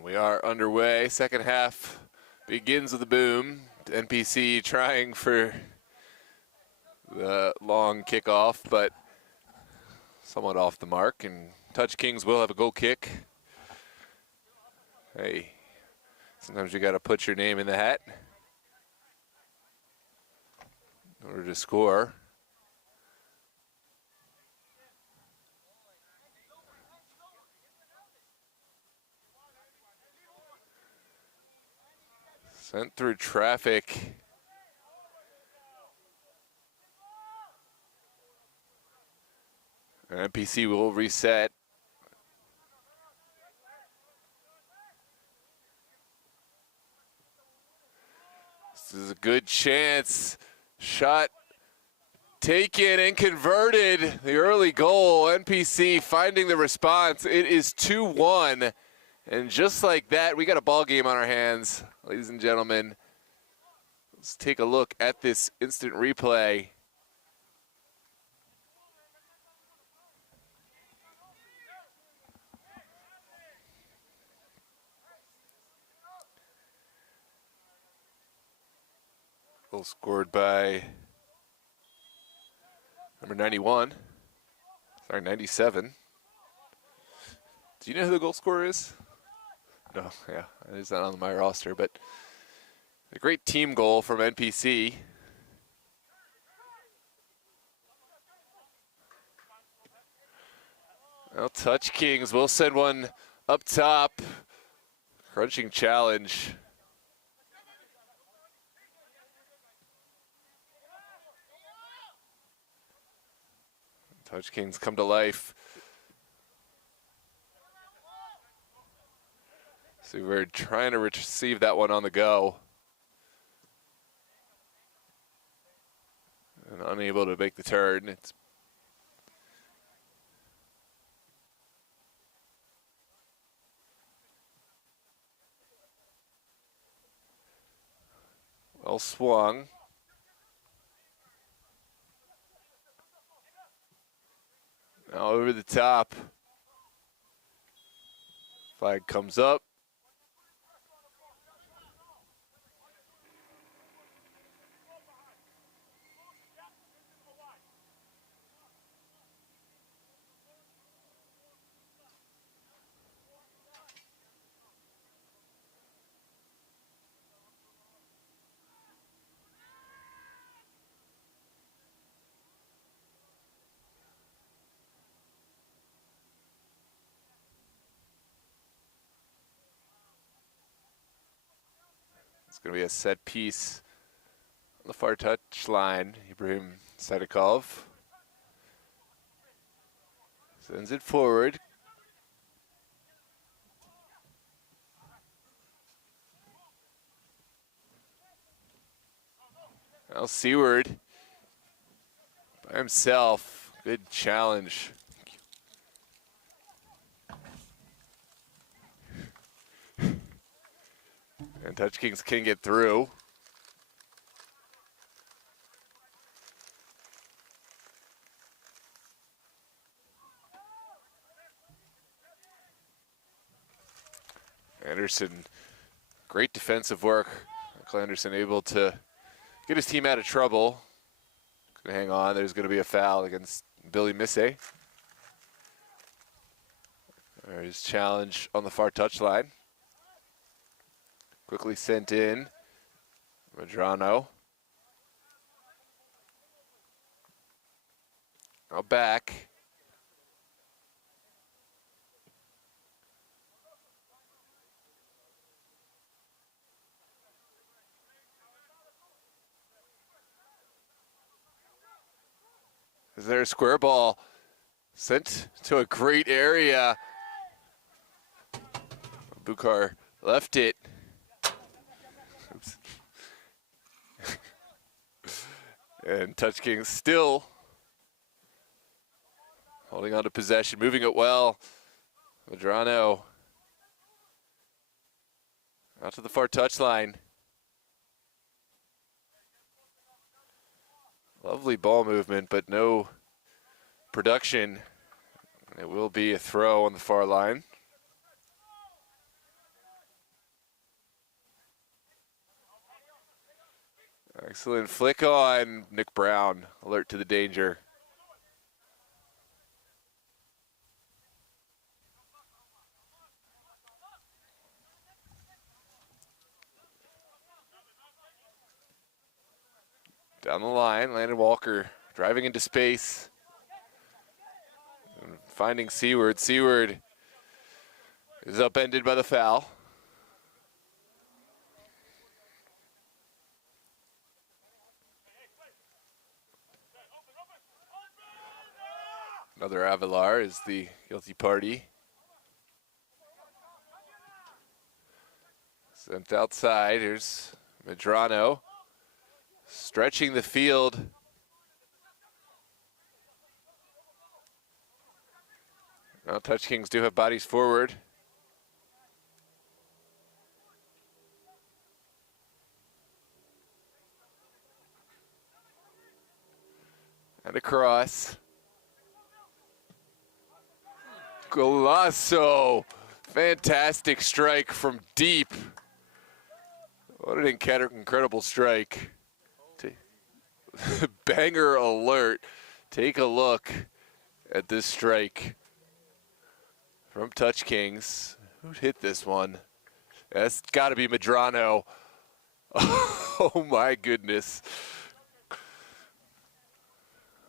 We are underway. Second half begins with a boom. NPC trying for the long kickoff, but somewhat off the mark. And Touch Kings will have a goal kick. Hey, sometimes you got to put your name in the hat in order to score. Sent through traffic. And NPC will reset. This is a good chance. Shot taken and converted. The early goal. NPC finding the response. It is 2-1. And just like that, we got a ball game on our hands, ladies and gentlemen. Let's take a look at this instant replay. Goal scored by number 91. Sorry, 97. Do you know who the goal scorer is? No, yeah, it's not on my roster, but a great team goal from NPC. Well, Touch Kings will send one up top. Crunching challenge. Touch Kings come to life. So we're trying to receive that one on the go. And unable to make the turn. It's well swung. Now over the top. Flag comes up. It's going to be a set piece on the far touch line. Ibrahim Sadikov sends it forward. Now Seward by himself. Good challenge. And Touch Kings can get through. Anderson, great defensive work. Michael Anderson able to get his team out of trouble. Gonna hang on. There's going to be a foul against Billy Misse. There's challenge on the far touchline. Quickly sent in. Madrano. Now back. Is there a square ball sent to a great area? Bukhar left it. Oops. And Touch Kings still holding on to possession, moving it well. Madrano out to the far touchline. Lovely ball movement, but no production. It will be a throw on the far line. Excellent flick on Nick Brown. Alert to the danger. Down the line, Landon Walker driving into space. And finding Seward. Seward is upended by the foul. Another Avalar is the guilty party. Sent outside. Here's Medrano stretching the field. Now Touch Kings do have bodies forward. And across. Golasso. Fantastic strike from deep. What an incredible strike. Banger alert. Take a look at this strike from Touch Kings. Who hit this one? That's got to be Medrano. Oh my goodness.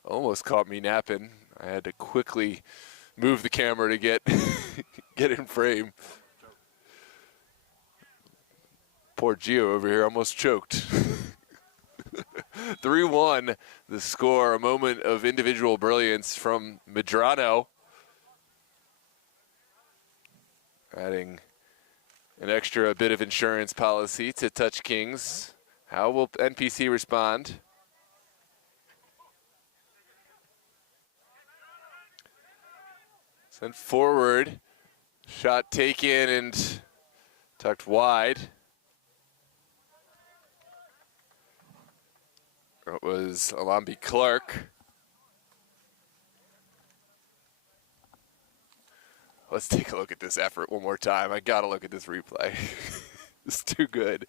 Almost caught me napping. I had to quickly move the camera to get get in frame. Poor Gio over here almost choked. 3-1 the score, a moment of individual brilliance from Medrano. Adding an extra bit of insurance policy to Touch Kings. How will NPC respond? Sent forward, shot taken and tucked wide. It was Alambi Clark. Let's take a look at this effort one more time. I gotta look at this replay. It's too good.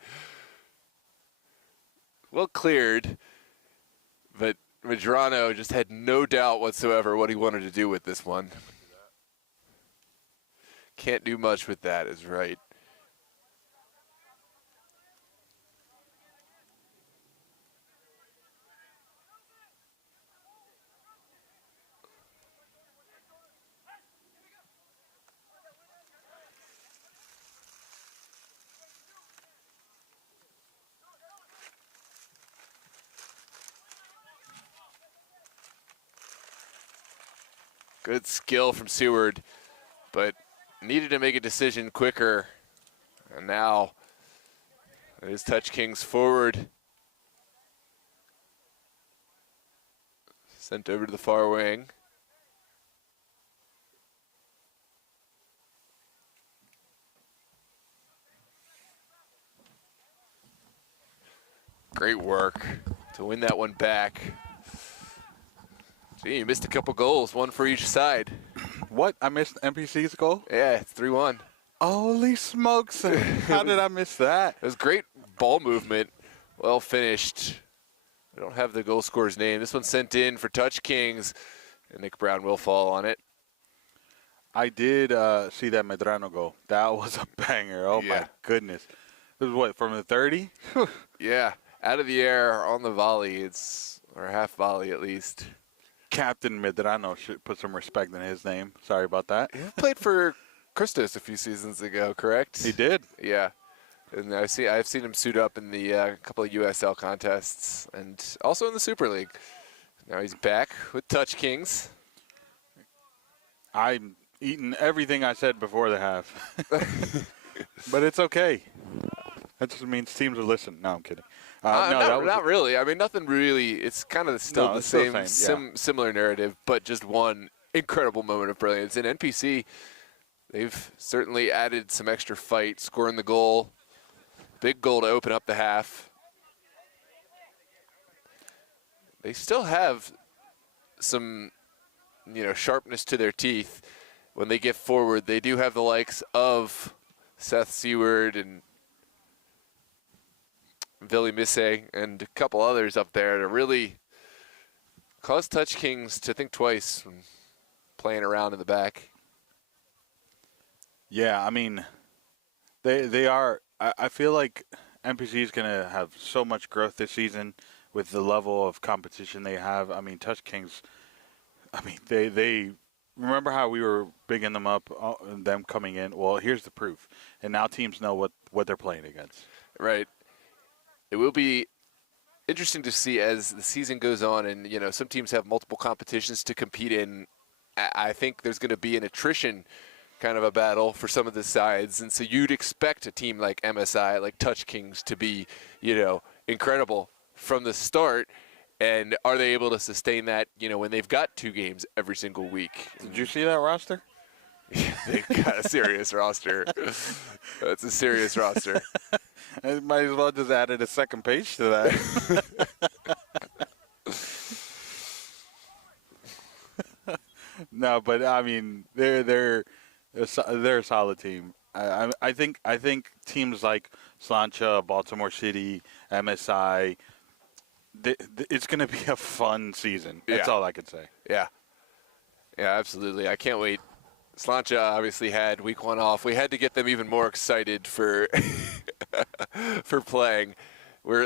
Well cleared, but Medrano just had no doubt whatsoever what he wanted to do with this one. Can't do much with that, is right. Good skill from Seward, but needed to make a decision quicker. And now it is Touch Kings forward. Sent over to the far wing. Great work to win that one back. Gee, you missed a couple goals, one for each side. What? I missed NPC's goal? Yeah, it's 3-1. Holy smokes. How did I miss that? It was great ball movement. Well finished. I don't have the goal scorer's name. This one's sent in for Touch Kings, and Nick Brown will fall on it. I did see that Medrano goal. That was a banger. Oh, Yeah. my goodness. It was what, from the 30? Yeah, out of the air on the volley, or half volley at least. Captain Medrano should put some respect in his name. Sorry about that. He played for Christos a few seasons ago, correct? He did. Yeah. And I've seen him suit up in the couple of USL contests and also in the Super League. Now he's back with Touch Kings. I'm eating everything I said before the half. But it's okay. That just means teams are listening. No, I'm kidding. Not really. I mean, nothing really. It's kind of still the same, similar narrative, but just one incredible moment of brilliance. In NPC, they've certainly added some extra fight, scoring the goal. Big goal to open up the half. They still have some, sharpness to their teeth when they get forward. They do have the likes of Seth Seward and Billy Misse and a couple others up there to really cause Touch Kings to think twice when playing around in the back. Yeah, I mean, they are. I feel like NPC is going to have so much growth this season with the level of competition they have. I mean, Touch Kings. I mean, they remember how we were bigging them up, them coming in. Well, here's the proof, and now teams know what they're playing against. Right. It will be interesting to see as the season goes on, and some teams have multiple competitions to compete in. I think there's going to be an attrition kind of a battle for some of the sides, and so you'd expect a team like MSI, like Touch Kings, to be incredible from the start. And are they able to sustain that when they've got 2 games every single week? Did you see that roster? They've got a serious roster. That's a serious roster. I might as well just added a second page to that. No, but I mean, they're a solid team. I think teams like Slancha, Baltimore City, MSI, it's going to be a fun season. That's all I could say. Yeah, absolutely. I can't wait. Slancha obviously had week 1 off. We had to get them even more excited for for playing. We're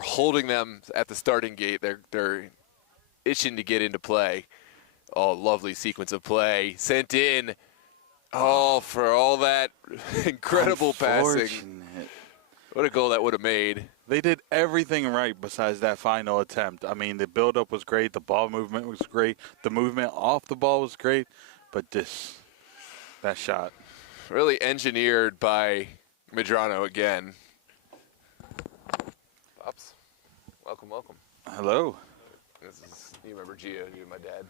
holding them at the starting gate. They're itching to get into play. Oh, lovely sequence of play. Sent in. Oh, for all that incredible passing. What a goal that would have made. They did everything right besides that final attempt. I mean, the buildup was great. The ball movement was great. The movement off the ball was great. But that shot. Really engineered by Medrano again. Pops, welcome. Hello. You remember Gio, you and my dad.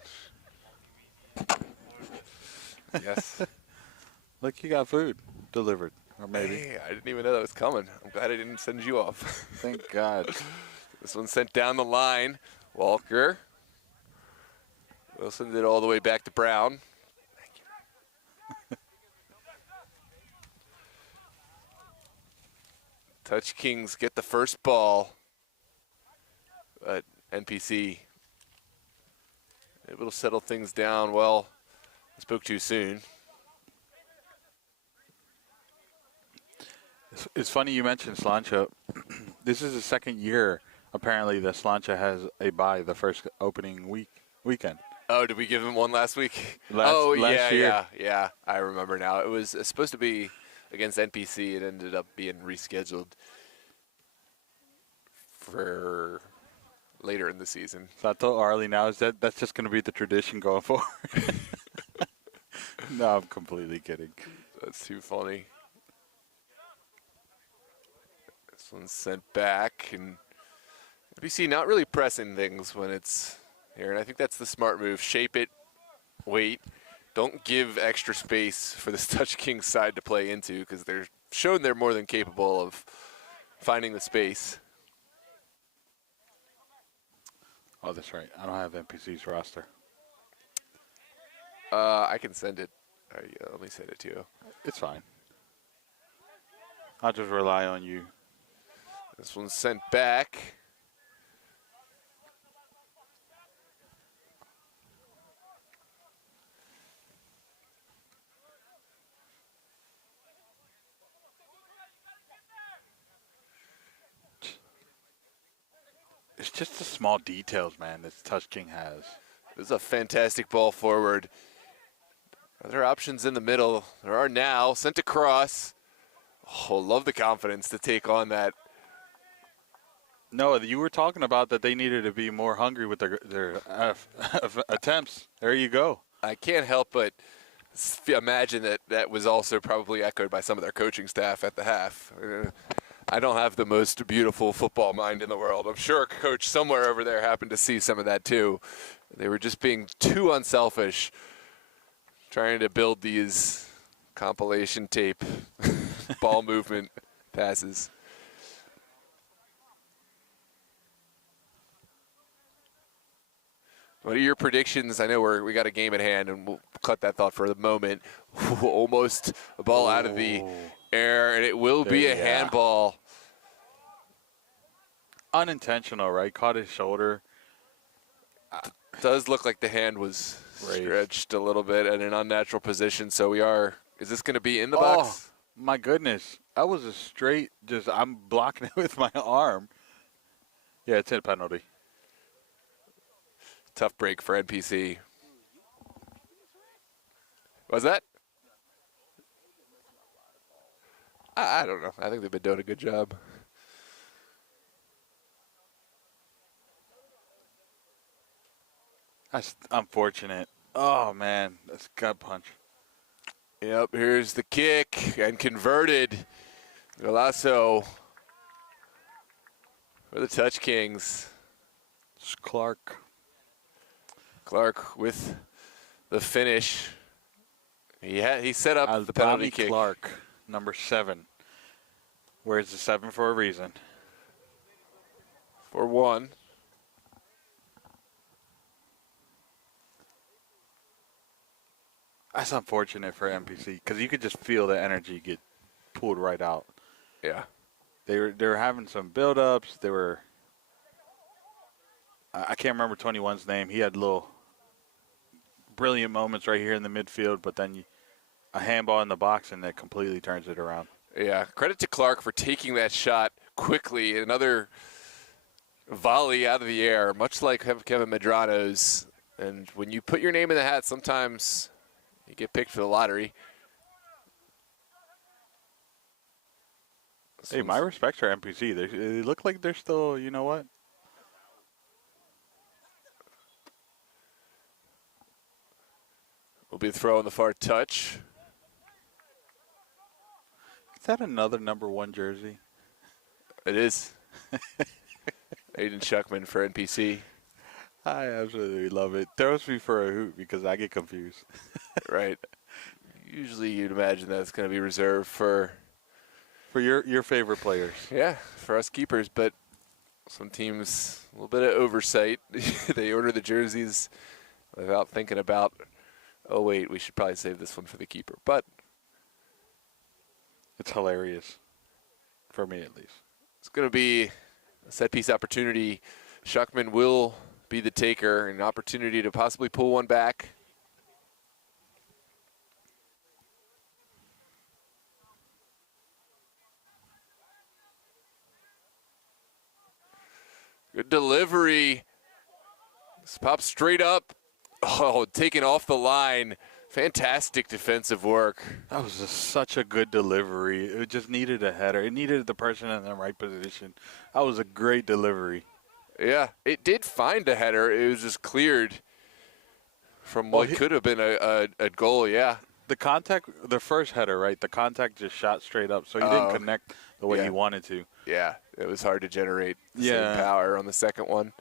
Yes. Look, you got food delivered, or maybe. Hey, I didn't even know that was coming. I'm glad I didn't send you off. Thank God. This one's sent down the line. Walker. Wilson did it all the way back to Brown. Thank you. Touch Kings get the first ball. But NPC able to settle things down. Well, I spoke too soon. It's funny you mentioned Slancha. This is the second year, apparently, that Slancha has a bye the first opening weekend. Oh, did we give him one last week? Last year. Yeah. I remember now. It was supposed to be against NPC. It ended up being rescheduled for later in the season. So I told Arlie now that's just going to be the tradition going forward. No, I'm completely kidding. That's too funny. This one's sent back, and NPC not really pressing things when it's here, and I think that's the smart move. Shape it, wait. Don't give extra space for this Touch Kings side to play into, because they're shown they're more than capable of finding the space. Oh, that's right. I don't have NPC's roster. I can send it. Let me send it to you. It's fine. I'll just rely on you. This one's sent back. It's just the small details, man, that Touch King has. This is a fantastic ball forward. Are there options in the middle? There are now. Sent across. Oh, love the confidence to take on that. No, you were talking about that they needed to be more hungry with their attempts. There you go. I can't help but imagine that was also probably echoed by some of their coaching staff at the half. I don't have the most beautiful football mind in the world. I'm sure a coach somewhere over there happened to see some of that too. They were just being too unselfish, trying to build these compilation tape ball movement passes. What are your predictions? I know we got a game at hand, and we'll cut that thought for the moment. Almost a ball out of the air, and it will be a handball. unintentional, right? Caught his shoulder. Does look like the hand was Raised. stretched a little bit at an unnatural position. So we are. Is this going to be in the Oh, box? my goodness. That was a straight, I'm blocking it with my arm. Yeah, it's a penalty. Tough break for NPC. Was that? I don't know. I think they've been doing a good job. That's unfortunate. Oh, man. That's a gut punch. Yep, here's the kick and converted. Golasso for the Touch Kings. It's Clark. Clark with the finish. He set up the penalty kick. Clark, number 7. Where's the 7 for a reason? For one. That's unfortunate for NPC because you could just feel the energy get pulled right out. Yeah. They were having some buildups. They were. I can't remember 21's name. He had little brilliant moments right here in the midfield, but then a handball in the box and that completely turns it around. Yeah. Credit to Clark for taking that shot quickly. Another volley out of the air, much like Kevin Medrano's. And when you put your name in the hat, sometimes you get picked for the lottery. Hey, my respect for NPC. They look like they're still, you know what? Will be a throw on the far touch. Is that another number 1 jersey? It is. Aiden Shuckman for NPC. I absolutely love it. Throws me for a hoot because I get confused. Right. Usually you'd imagine that's going to be reserved for your favorite players. Yeah, for us keepers, but some teams, a little bit of oversight. They order the jerseys without thinking about, oh, wait, we should probably save this one for the keeper. But it's hilarious, for me at least. It's going to be a set-piece opportunity. Shuckman will be the taker, an opportunity to possibly pull one back. Good delivery. This pops straight up. Oh, taken off the line. Fantastic defensive work. That was such a good delivery. It just needed a header. It needed the person in the right position. That was a great delivery. Yeah, it did find a header. It was just cleared from what could have been a goal, yeah. The contact, the first header, right? The contact just shot straight up, so he didn't connect the way he wanted to. Yeah, it was hard to generate the same power on the second one.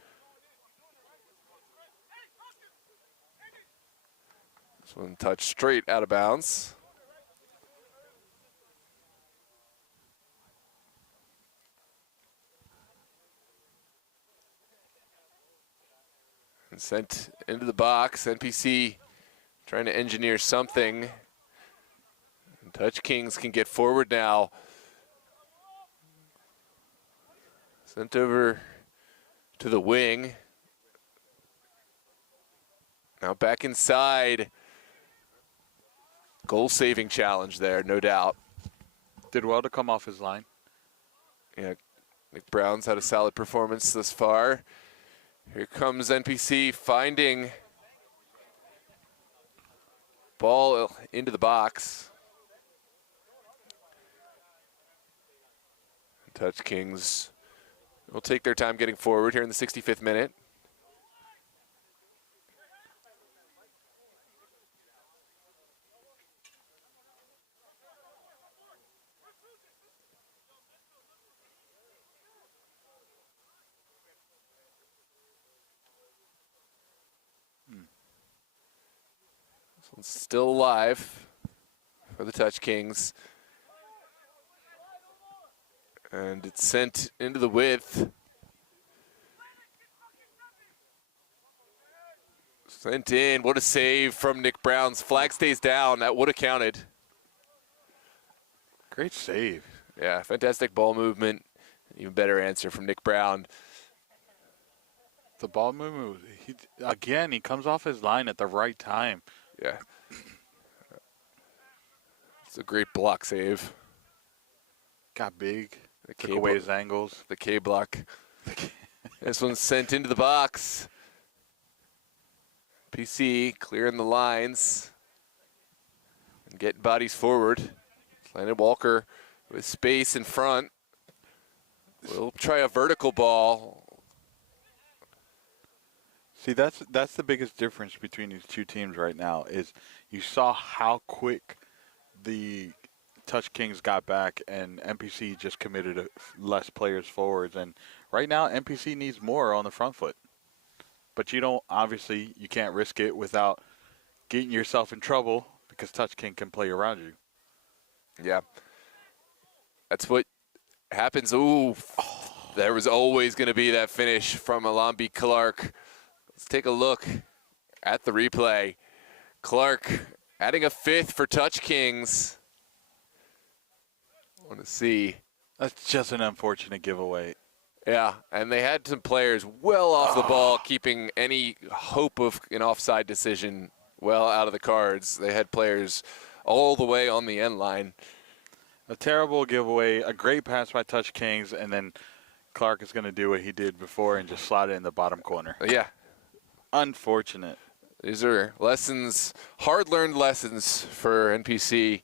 This one touched straight out of bounds. And sent into the box. NPC trying to engineer something. And Touch Kings can get forward now. Sent over to the wing. Now back inside. Goal-saving challenge there, no doubt. Did well to come off his line. Yeah, Nick Brown's had a solid performance thus far. Here comes NPC finding ball into the box. Touch Kings will take their time getting forward here in the 65th minute. This one's still alive for the Touch Kings. And it's sent into the width. Sent in. What a save from Nick Brown's. Flag stays down. That would have counted. Great save. Yeah, fantastic ball movement. Even better answer from Nick Brown. The ball movement, he comes off his line at the right time. Yeah. It's a great block save. Got big. The Took away his angles. The K block. This one's sent into the box. PC clearing the lines and getting bodies forward. Landon Walker with space in front. We'll try a vertical ball. See, that's the biggest difference between these two teams right now is you saw how quick the Touch Kings got back and NPC just committed less players forwards. And right now, NPC needs more on the front foot. But you can't risk it without getting yourself in trouble because Touch King can play around you. Yeah. That's what happens. Ooh, there was always going to be that finish from Alambi Clark. Let's take a look at the replay. Clark adding a 5th for Touch Kings. I want to see. That's just an unfortunate giveaway. Yeah, and they had some players well off the ball, keeping any hope of an offside decision well out of the cards. They had players all the way on the end line. A terrible giveaway, a great pass by Touch Kings, and then Clark is going to do what he did before and just slot it in the bottom corner. Yeah. Unfortunate. These are lessons, hard-learned lessons for NPC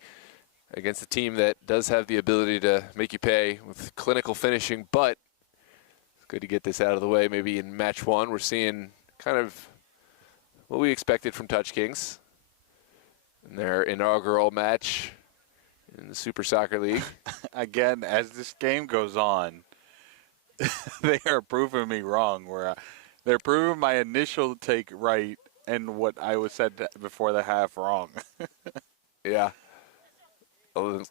against a team that does have the ability to make you pay with clinical finishing, but it's good to get this out of the way. Maybe in match 1, we're seeing kind of what we expected from Touch Kings in their inaugural match in the Super Soccer League. Again, as this game goes on, they are proving me wrong. They're proving my initial take right and what I was said before the half wrong. Yeah.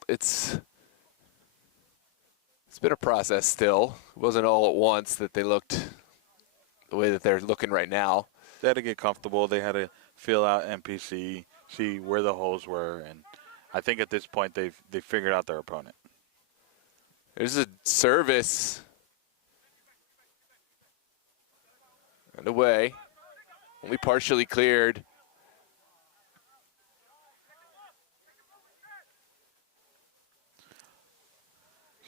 It's been a process still. It wasn't all at once that they looked the way that they're looking right now. They had to get comfortable. They had to feel out NPC, see where the holes were, and I think at this point they figured out their opponent. There's a service. And away. Only partially cleared.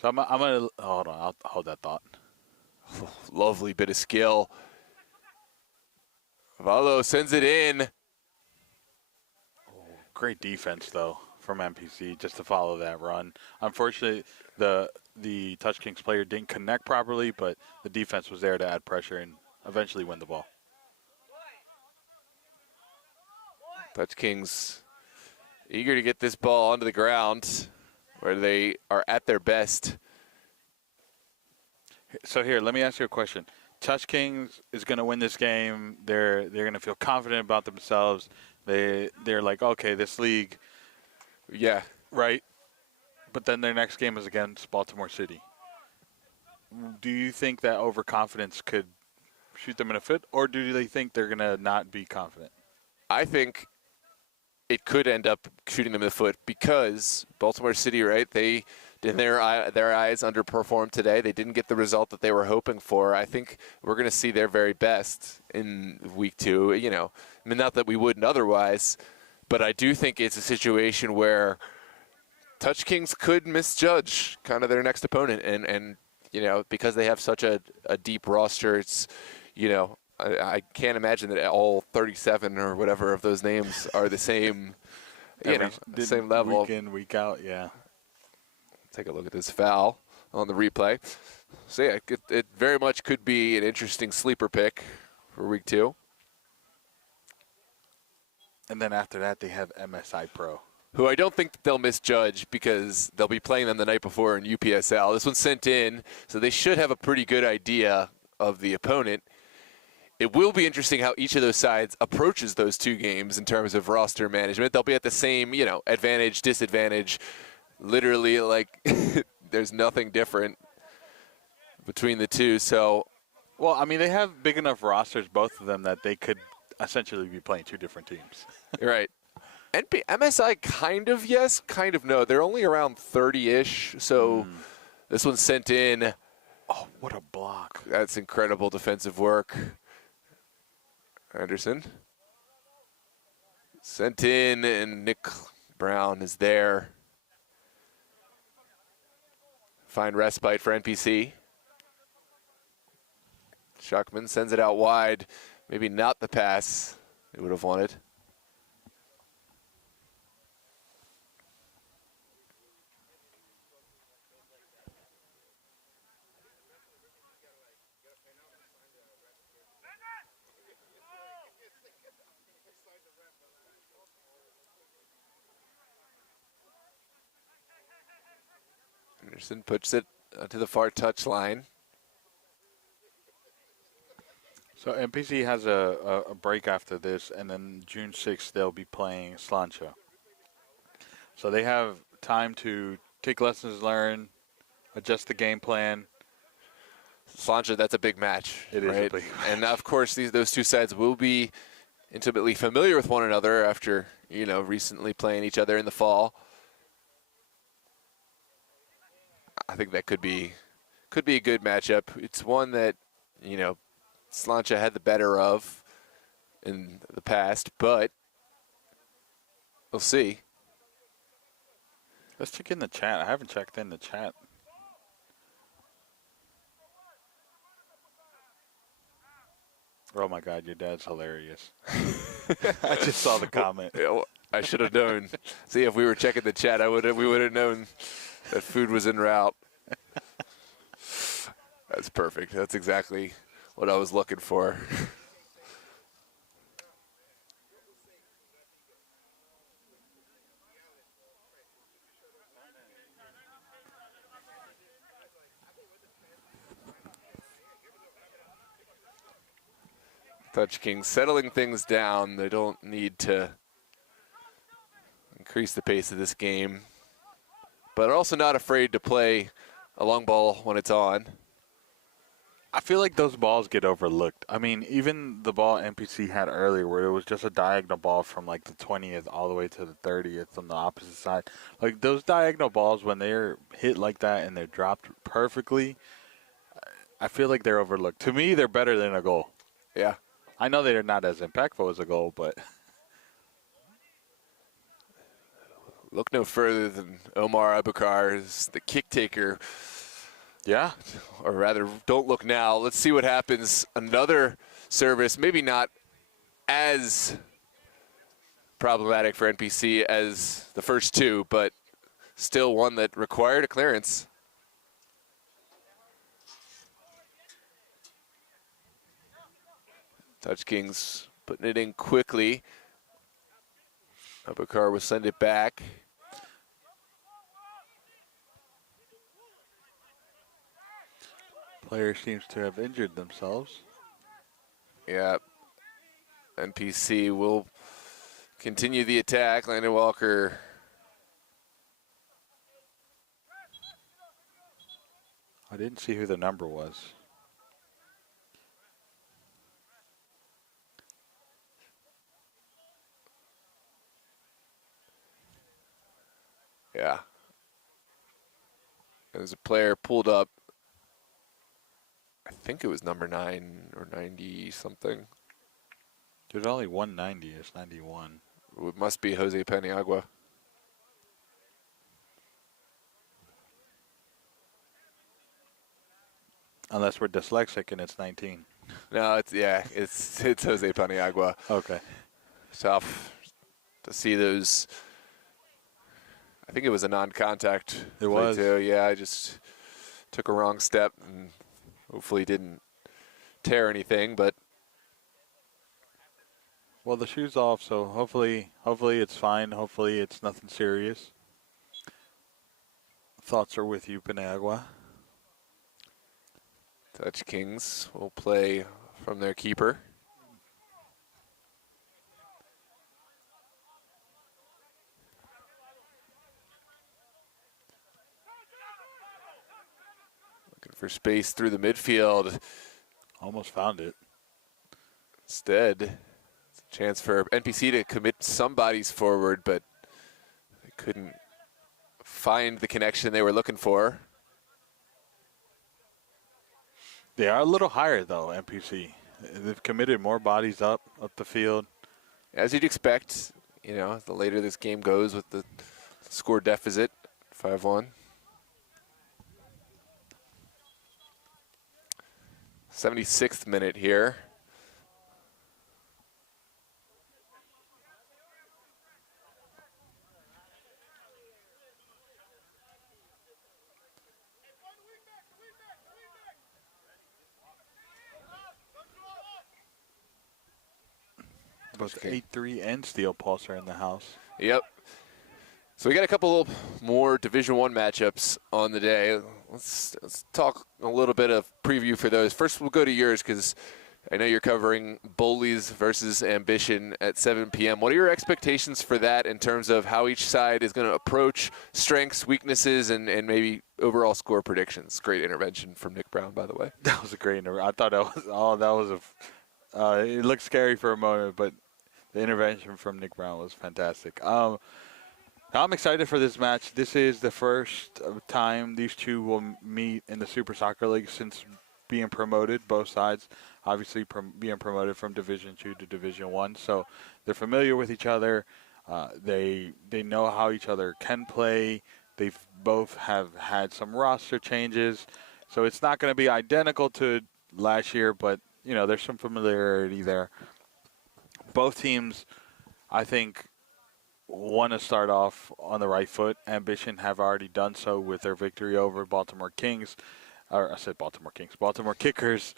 So I'm going to, hold on, I'll hold that thought. Oh, lovely bit of skill. Valo sends it in. Great defense, though, from NPC just to follow that run. Unfortunately, the Touch Kings player didn't connect properly, but the defense was there to add pressure and eventually win the ball. Touch Kings eager to get this ball onto the ground where they are at their best. So here, let me ask you a question. Touch Kings is going to win this game. They're going to feel confident about themselves. They're like, okay, this league, yeah, right? But then their next game is against Baltimore City. Do you think that overconfidence could shoot them in the foot, or do they think they're going to not be confident? I think it could end up shooting them in the foot because Baltimore City, right, they in their eyes underperformed today. They didn't get the result that they were hoping for. I think we're going to see their very best in week 2. You know, I mean, not that we wouldn't otherwise, but I do think it's a situation where Touch Kings could misjudge kind of their next opponent. And you know, because they have such a deep roster, it's, you know, I can't imagine that all 37 or whatever of those names are the same, the same level. Week in, week out, yeah. Take a look at this foul on the replay. So, yeah, it very much could be an interesting sleeper pick for week 2. And then after that, they have MSI Pro, who I don't think that they'll misjudge because they'll be playing them the night before in UPSL. This one's sent in, so they should have a pretty good idea of the opponent. It will be interesting how each of those sides approaches those 2 games in terms of roster management. They'll be at the same, you know, advantage, disadvantage. Literally, like, there's nothing different between the 2. So, well, I mean, they have big enough rosters, both of them, that they could essentially be playing 2 different teams. Right. MSI kind of yes, kind of no. They're only around 30-ish. So this one's sent in. Oh, what a block. That's incredible defensive work. Anderson sent in, and Nick Brown is there. Find respite for NPC. Schuckman sends it out wide. Maybe not the pass they would have wanted. Anderson puts it to the far touch line. So NPC has a break after this, and then June 6th they'll be playing Slancha. So they have time to take lessons learned, adjust the game plan. Slancha, that's a big match. It is right? a big match. And of course, those two sides will be intimately familiar with one another after, recently playing each other in the fall. I think that could be a good matchup. It's one that, Slancha had the better of in the past, but we'll see. Let's check in the chat. I haven't checked in the chat. Oh my God, your dad's hilarious. I just saw the comment. I should have known. See, if we were checking the chat, we would have known that food was en route. That's perfect. That's exactly what I was looking for. Touch King settling things down. They don't need to increase the pace of this game, but are also not afraid to play a long ball when it's on. I feel like those balls get overlooked. I mean, even the ball NPC had earlier where it was just a diagonal ball from like the 20th all the way to the 30th on the opposite side. Like those diagonal balls, when they're hit like that and they're dropped perfectly, I feel like they're overlooked. To me, they're better than a goal. Yeah. I know they're not as impactful as a goal, but look no further than Omar Abukar as the kick taker. yeah. Or rather, don't look now. Let's see what happens. Another service, maybe not as problematic for NPC as the first two, but still one that required a clearance. Touch Kings putting it in quickly. Abukar will send it back. Player seems to have injured themselves. Yeah. NPC will continue the attack. Landon Walker. I didn't see who the number was. Yeah. There's a player pulled up. I think it was number 9 or 90 something. There's only 190. It's 91. It must be Jose Paniagua. Unless we're dyslexic and it's 19. No, it's Jose Paniagua. Okay. Tough to see those. I think it was a non-contact. It was. Too. Yeah, I just took a wrong step and hopefully didn't tear anything, but Well, the shoe's off, so hopefully it's fine. Hopefully it's nothing serious. Thoughts are with you, Paniagua. Touch Kings will play from their keeper. Looking for space through the midfield. Almost found it. Instead, it's a chance for NPC to commit some bodies forward, but they couldn't find the connection they were looking for. They are a little higher, though, NPC. They've committed more bodies up the field. As you'd expect, the later this game goes with the score deficit, 5-1. 76th minute here. Both 8-3 and Steel Pulse are in the house. Yep. So we got a couple more Division I matchups on the day. Let's talk a little bit of preview for those. First, we'll go to yours because I know you're covering Bullies versus Ambition at 7 p.m. What are your expectations for that in terms of how each side is going to approach strengths, weaknesses, and maybe overall score predictions? Great intervention from Nick Brown, by the way. That was a great intervention. I thought that was it looked scary for a moment, but the intervention from Nick Brown was fantastic. I'm excited for this match. This is the first time these two will meet in the Super Soccer League since being promoted, both sides obviously being promoted from Division 2 to Division 1. So they're familiar with each other. They know how each other can play. They both have had some roster changes. So it's not going to be identical to last year, but, there's some familiarity there. Both teams, I think, want to start off on the right foot. Ambition have already done so with their victory over Baltimore Kings. Or I said Baltimore Kings. Baltimore Kickers.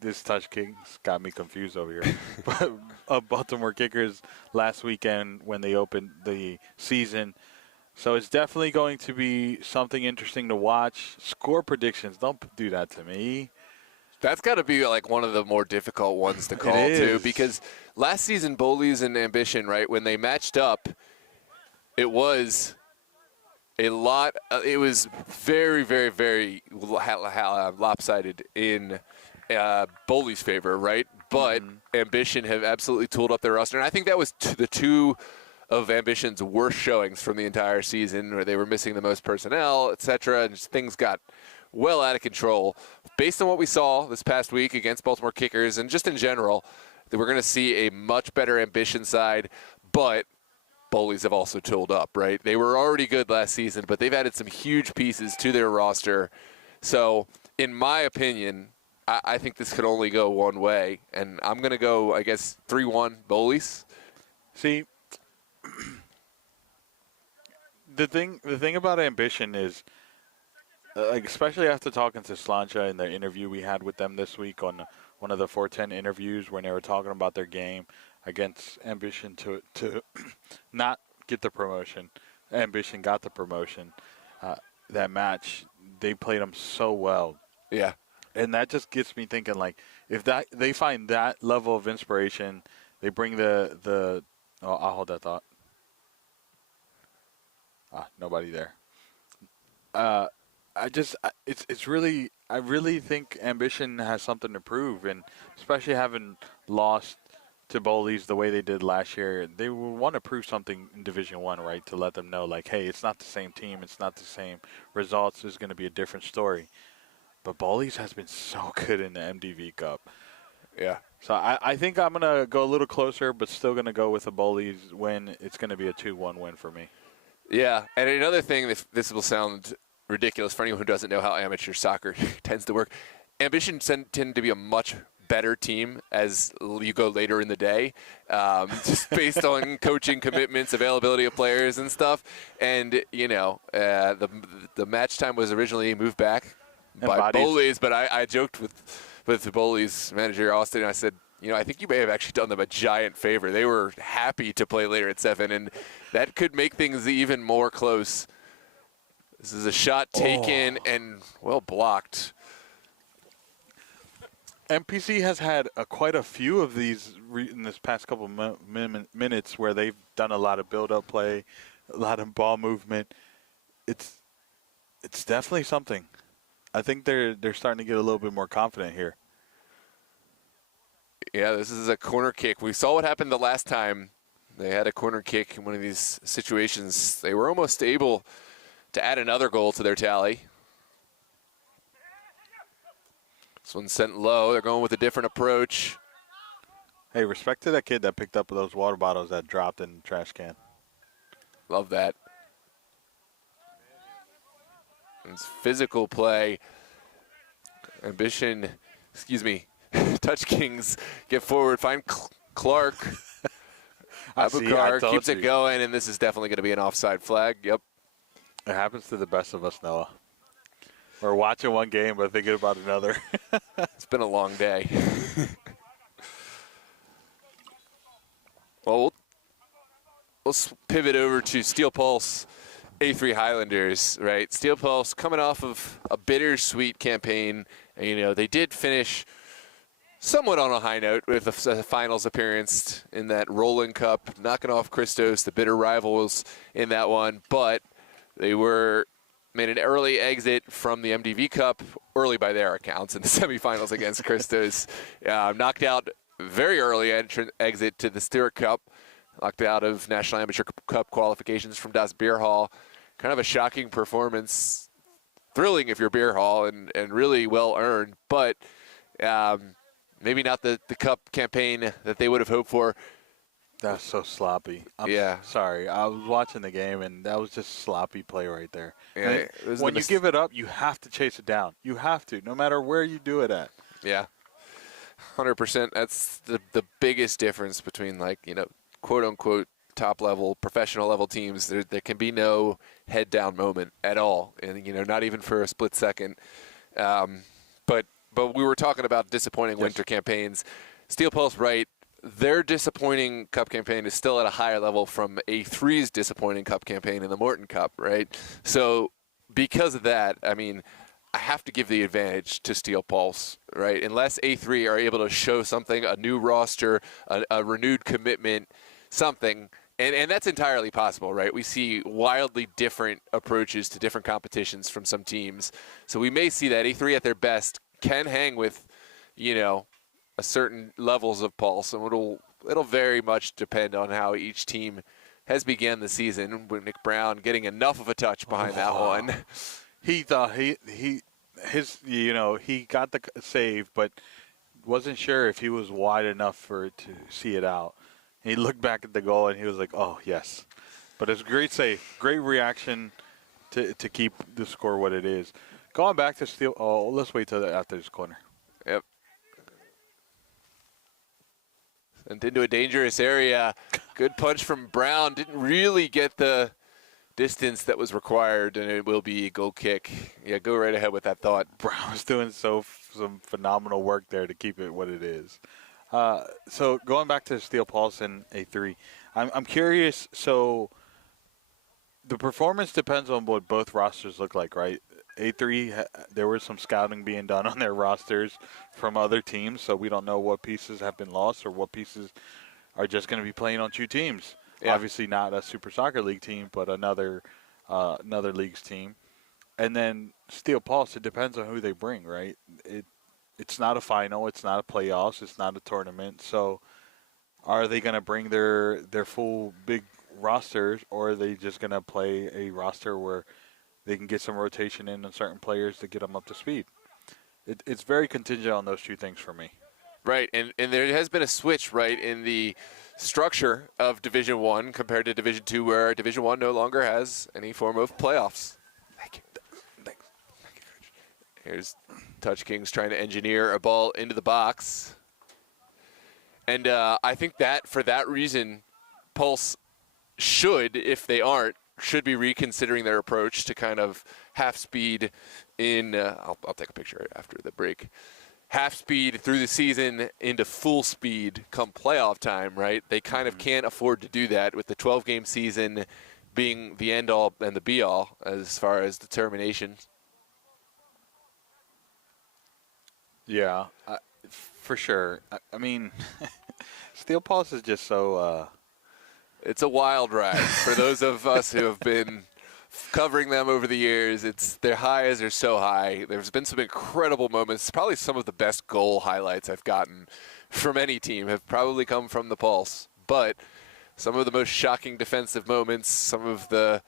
This Touch Kings got me confused over here. But Baltimore Kickers last weekend when they opened the season. So it's definitely going to be something interesting to watch. Score predictions, don't do that to me. That's got to be like one of the more difficult ones to call too, because last season Bullies and Ambition, right, when they matched up, it was a lot. It was very, very, very lopsided in Bullies' favor, right? But Ambition have absolutely tooled up their roster, and I think that was the two of Ambition's worst showings from the entire season, where they were missing the most personnel, etc., and just things got well out of control. Based on what we saw this past week against Baltimore Kickers and just in general, that we're going to see a much better Ambition side, but Bullies have also tooled up, right? They were already good last season, but they've added some huge pieces to their roster. So, in my opinion, I think this could only go one way, and I'm going to go, I guess, 3-1 Bullies. See, the thing about Ambition is, especially after talking to Slancha in the interview we had with them this week on one of the 410 interviews when they were talking about their game against Ambition to not get the promotion. Ambition got the promotion. That match, they played them so well. Yeah. And that just gets me thinking, like, if that they find that level of inspiration, they bring the I'll hold that thought. Nobody there. I really think Ambition has something to prove, and especially having lost to Bullies the way they did last year, they will want to prove something in Division 1, right, to let them know, like, hey, it's not the same team, it's not the same results, there's going to be a different story. But Bullies has been so good in the MDV Cup. Yeah. So I think I'm going to go a little closer, but still going to go with the Bullies win. It's going to be a 2-1 win for me. Yeah, and another thing, this will sound ridiculous for anyone who doesn't know how amateur soccer tends to work. Ambition tend to be a much better team as you go later in the day, just based on coaching commitments, availability of players and stuff. And, the match time was originally moved back by Bullies, but I joked with the Bullies manager, Austin, and I said, I think you may have actually done them a giant favor. They were happy to play later at 7, and that could make things even more close. This is a shot taken and well blocked. NPC has had quite a few of these in this past couple minutes where they've done a lot of build-up play, a lot of ball movement. It's definitely something. I think they're starting to get a little bit more confident here. Yeah, this is a corner kick. We saw what happened the last time they had a corner kick in one of these situations. They were almost able to add another goal to their tally. This one's sent low. They're going with a different approach. Hey, respect to that kid that picked up those water bottles that dropped in the trash can. Love that. It's physical play. Ambition, Touch Kings get forward, find Clark. Abukar keeps it going, and this is definitely going to be an offside flag. Yep. It happens to the best of us, Noah. We're watching one game but thinking about another. It's been a long day. Well, let's pivot over to Steel Pulse A3 Highlanders, right? Steel Pulse coming off of a bittersweet campaign. And, they did finish somewhat on a high note with the finals appearance in that Roland Cup, knocking off Christos, the bitter rivals in that one. But they made an early exit from the MDV Cup, early by their accounts, in the semifinals against Christos. Knocked out very early exit to the Stewart Cup, knocked out of National Amateur Cup qualifications from Das Beer Hall. Kind of a shocking performance, thrilling if you're Beer Hall, and really well earned, but maybe not the Cup campaign that they would have hoped for. That's so sloppy. Yeah. Sorry. I was watching the game, and that was just sloppy play right there. Yeah, when you give it up, you have to chase it down. You have to, no matter where you do it at. Yeah. 100%. That's the biggest difference between, quote-unquote, top-level, professional-level teams. There can be no head-down moment at all, and, not even for a split second. But we were talking about disappointing winter campaigns. Steel Pulse, right, their disappointing Cup campaign is still at a higher level from A3's disappointing Cup campaign in the Morton Cup, right? So because of that, I have to give the advantage to Steel Pulse, right? Unless A3 are able to show something, a new roster, a renewed commitment, something, and that's entirely possible, right? We see wildly different approaches to different competitions from some teams. So we may see that A3 at their best can hang with, a certain levels of Pulse, and it'll very much depend on how each team has began the season, with Nick Brown getting enough of a touch behind that one. He thought he got the save, but wasn't sure if he was wide enough for it to see it out. He looked back at the goal and he was like, "Oh yes," but it's a great save, great reaction to keep the score what it is. Going back to Steel. Oh, let's wait till after this corner. Yep. And into a dangerous area. Good punch from Brown. Didn't really get the distance that was required, and it will be a goal kick. Yeah, go right ahead with that thought. Brown was doing some phenomenal work there to keep it what it is. So going back to Steel Pulse and A3, I'm curious. So the performance depends on what both rosters look like, right? A3, there was some scouting being done on their rosters from other teams, so we don't know what pieces have been lost or what pieces are just going to be playing on two teams. Yeah. Obviously not a Super Soccer League team, but another league's team. And then Steel Pulse, it depends on who they bring, right? It's not a final, it's not a playoffs, it's not a tournament. So are they going to bring their full big rosters, or are they just going to play a roster where they can get some rotation in on certain players to get them up to speed? It's very contingent on those two things for me. Right, and there has been a switch, right, in the structure of Division I compared to Division II, where Division I no longer has any form of playoffs. Thank you. Here's Touch Kings trying to engineer a ball into the box. And I think that for that reason, Pulse should, if they aren't, should be reconsidering their approach to kind of half speed in I'll take a picture after the break. Half speed through the season into full speed come playoff time, right? They kind of can't afford to do that with the 12-game season being the end-all and the be-all as far as determination. Yeah, for sure. I mean, Steel Pulse is just so... It's a wild ride for those of us who have been covering them over the years. Their highs are so high. There's been some incredible moments. Probably some of the best goal highlights I've gotten from any team have probably come from the Pulse. But some of the most shocking defensive moments, some of the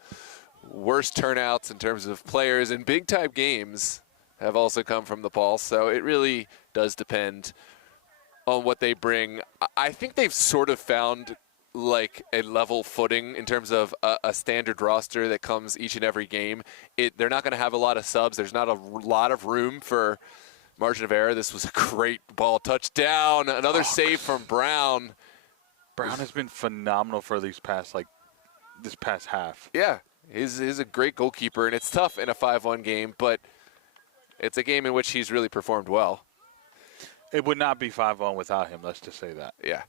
worst turnouts in terms of players in big-time games have also come from the Pulse. So it really does depend on what they bring. I think they've sort of found like a level footing in terms of a standard roster that comes each and every game. They're not going to have a lot of subs. There's not a lot of room for margin of error. This was a great ball touchdown. Another save from Brown. Brown has been phenomenal for this past half. Yeah, he's a great goalkeeper, and it's tough in a 5-1 game, but it's a game in which he's really performed well. It would not be 5-1 without him, let's just say that. Yeah.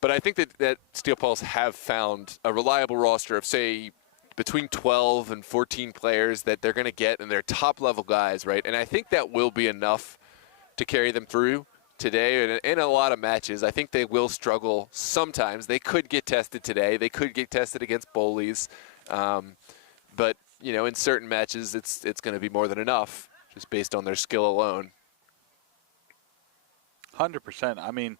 But I think that Steel Pulse have found a reliable roster of, say, between 12 and 14 players that they're going to get, and they're top-level guys, right? And I think that will be enough to carry them through today and in a lot of matches. I think they will struggle sometimes. They could get tested today. They could get tested against Bullies. But, you know, in certain matches, it's going to be more than enough just based on their skill alone. 100%. I mean,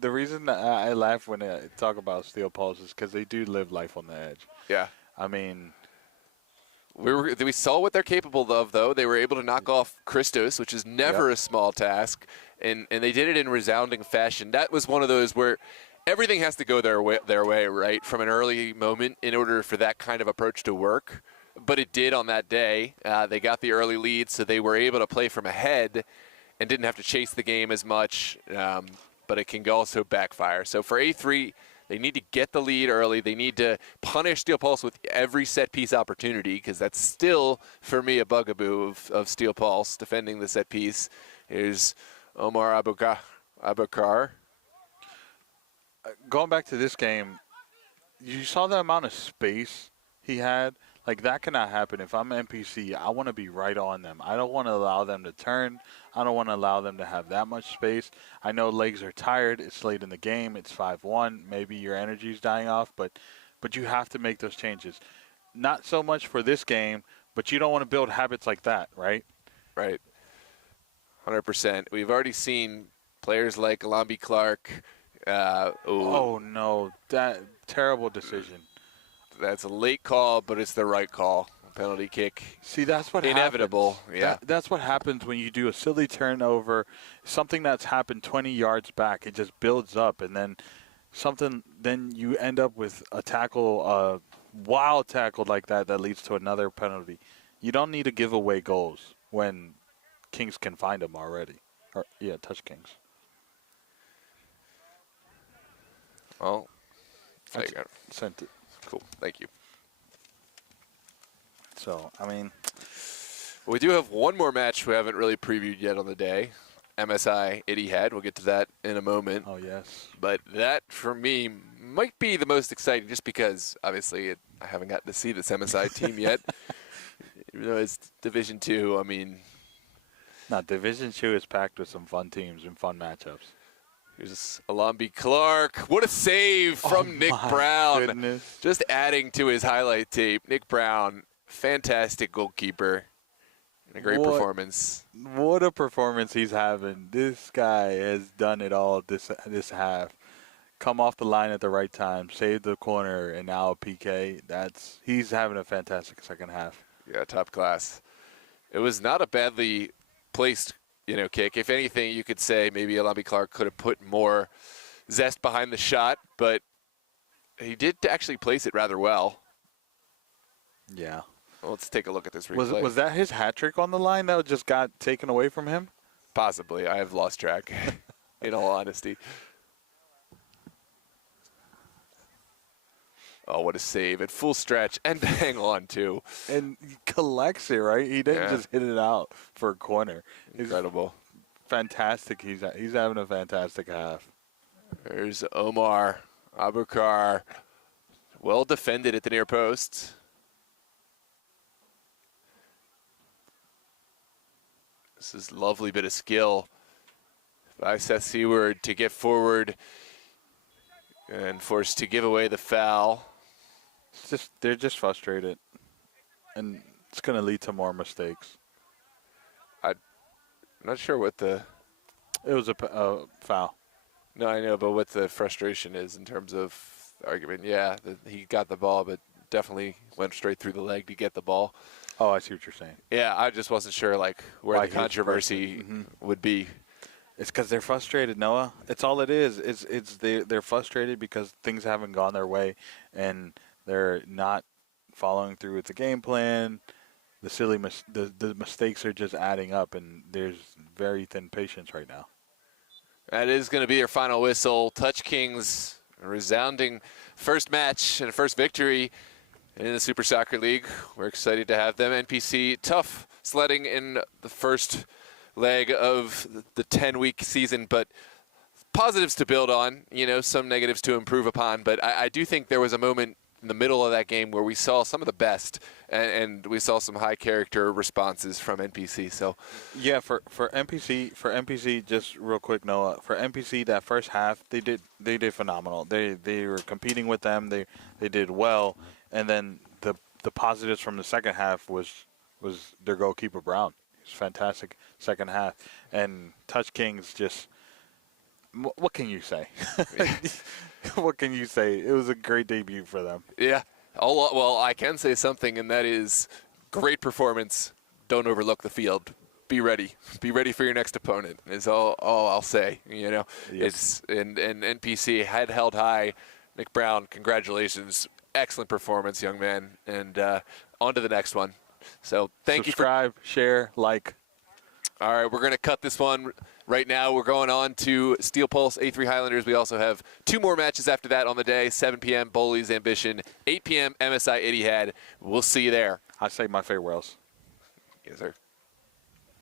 the reason I laugh when I talk about Steel Pulse is because they do live life on the edge. Yeah. I mean, we saw what they're capable of, though. They were able to knock off Christos, which is never a small task, and they did it in resounding fashion. That was one of those where everything has to go their way, right, from an early moment in order for that kind of approach to work. But it did on that day. They got the early lead, so they were able to play from ahead and didn't have to chase the game as much, but it can also backfire. So for A3, they need to get the lead early. They need to punish Steel Pulse with every set-piece opportunity, because that's still, for me, a bugaboo of Steel Pulse, defending the set piece. Here's Omar Abukar. Going back to this game, you saw the amount of space he had. Like, that cannot happen. If I'm NPC, I want to be right on them. I don't want to allow them to turn. I don't want to allow them to have that much space. I know legs are tired. It's late in the game. It's 5-1. Maybe your energy's dying off, but you have to make those changes. Not so much for this game, but you don't want to build habits like that, right? Right. 100%. We've already seen players like Alambi Clark. Oh, no. That terrible decision. That's a late call, but it's the right call. Penalty kick. See, that's what inevitable. Happens. Yeah, that's what happens when you do a silly turnover, something that's happened 20 yards back. It just builds up, and then then you end up with a tackle, a wild tackle like that leads to another penalty. You don't need to give away goals when Kings can find them already. Touch Kings. Well, I sent it. Cool. Thank you. So, I mean, we do have one more match we haven't really previewed yet on the day. MSI Etihad. We'll get to that in a moment. Oh, yes. But that, for me, might be the most exciting just because, obviously, I haven't gotten to see this MSI team yet. Even though it's Division 2, I mean. No, Division 2 is packed with some fun teams and fun matchups. Here's Alambi Clark. What a save from Nick Brown. Goodness. Just adding to his highlight tape. Nick Brown, fantastic goalkeeper. And a great performance. What a performance he's having. This guy has done it all this half. Come off the line at the right time, save the corner, and now a PK. He's having a fantastic second half. Yeah, top class. It was not a badly placed kick. If anything, you could say maybe Alambi Clark could have put more zest behind the shot, but he did actually place it rather well. Yeah. Well, let's take a look at this replay. Was that his hat trick on the line that just got taken away from him? Possibly. I have lost track, in all honesty. Oh, what a save. At full stretch and hang on, too. And he collects it, right? He didn't just hit it out for a corner. Incredible. Fantastic. He's having a fantastic half. There's Omar Abukar. Well defended at the near post. This is a lovely bit of skill by Seth Seward to get forward and forced to give away the foul. They're just frustrated, and it's going to lead to more mistakes. I'm not sure what the... It was a foul. No, I know, but what the frustration is in terms of the argument. Yeah, he got the ball, but definitely went straight through the leg to get the ball. Oh, I see what you're saying. Yeah, I just wasn't sure like where Why the he was controversy would be. It's because they're frustrated, Noah. It's all it is. It's they're frustrated because things haven't gone their way, and they're not following through with the game plan. The mistakes are just adding up, and there's very thin patience right now. That is going to be your final whistle. Touch Kings, a resounding first match and first victory in the Super Soccer League. We're excited to have them. NPC, tough sledding in the first leg of the 10-week season, but positives to build on, you know, some negatives to improve upon. But I do think there was a moment in the middle of that game where we saw some of the best, and we saw some high character responses from NPC. So yeah, for NPC, just real quick, Noah. For NPC, that first half, they did phenomenal. They were competing with them. They did well, and then the positives from the second half was their goalkeeper Brown. He's fantastic second half, and Touch Kings just. What can you say? What can you say? It was a great debut for them. yeah, well, I can say something, and that is great performance. Don't overlook the field. Be ready. Be ready for your next opponent. Is all I'll say. You know, Yes. it's and NPC head held high. Nick Brown, congratulations. Excellent performance, young man. And on to the next one. So thank you for. Subscribe, share, like. All right, we're going to cut this one right now. We're going on to Steel Pulse, A3 Highlanders. We also have 2 more matches after that on the day, 7 p.m. Bowley's Ambition, 8 p.m. MSI Etihad. We'll see you there. I say my farewells. Yes, sir.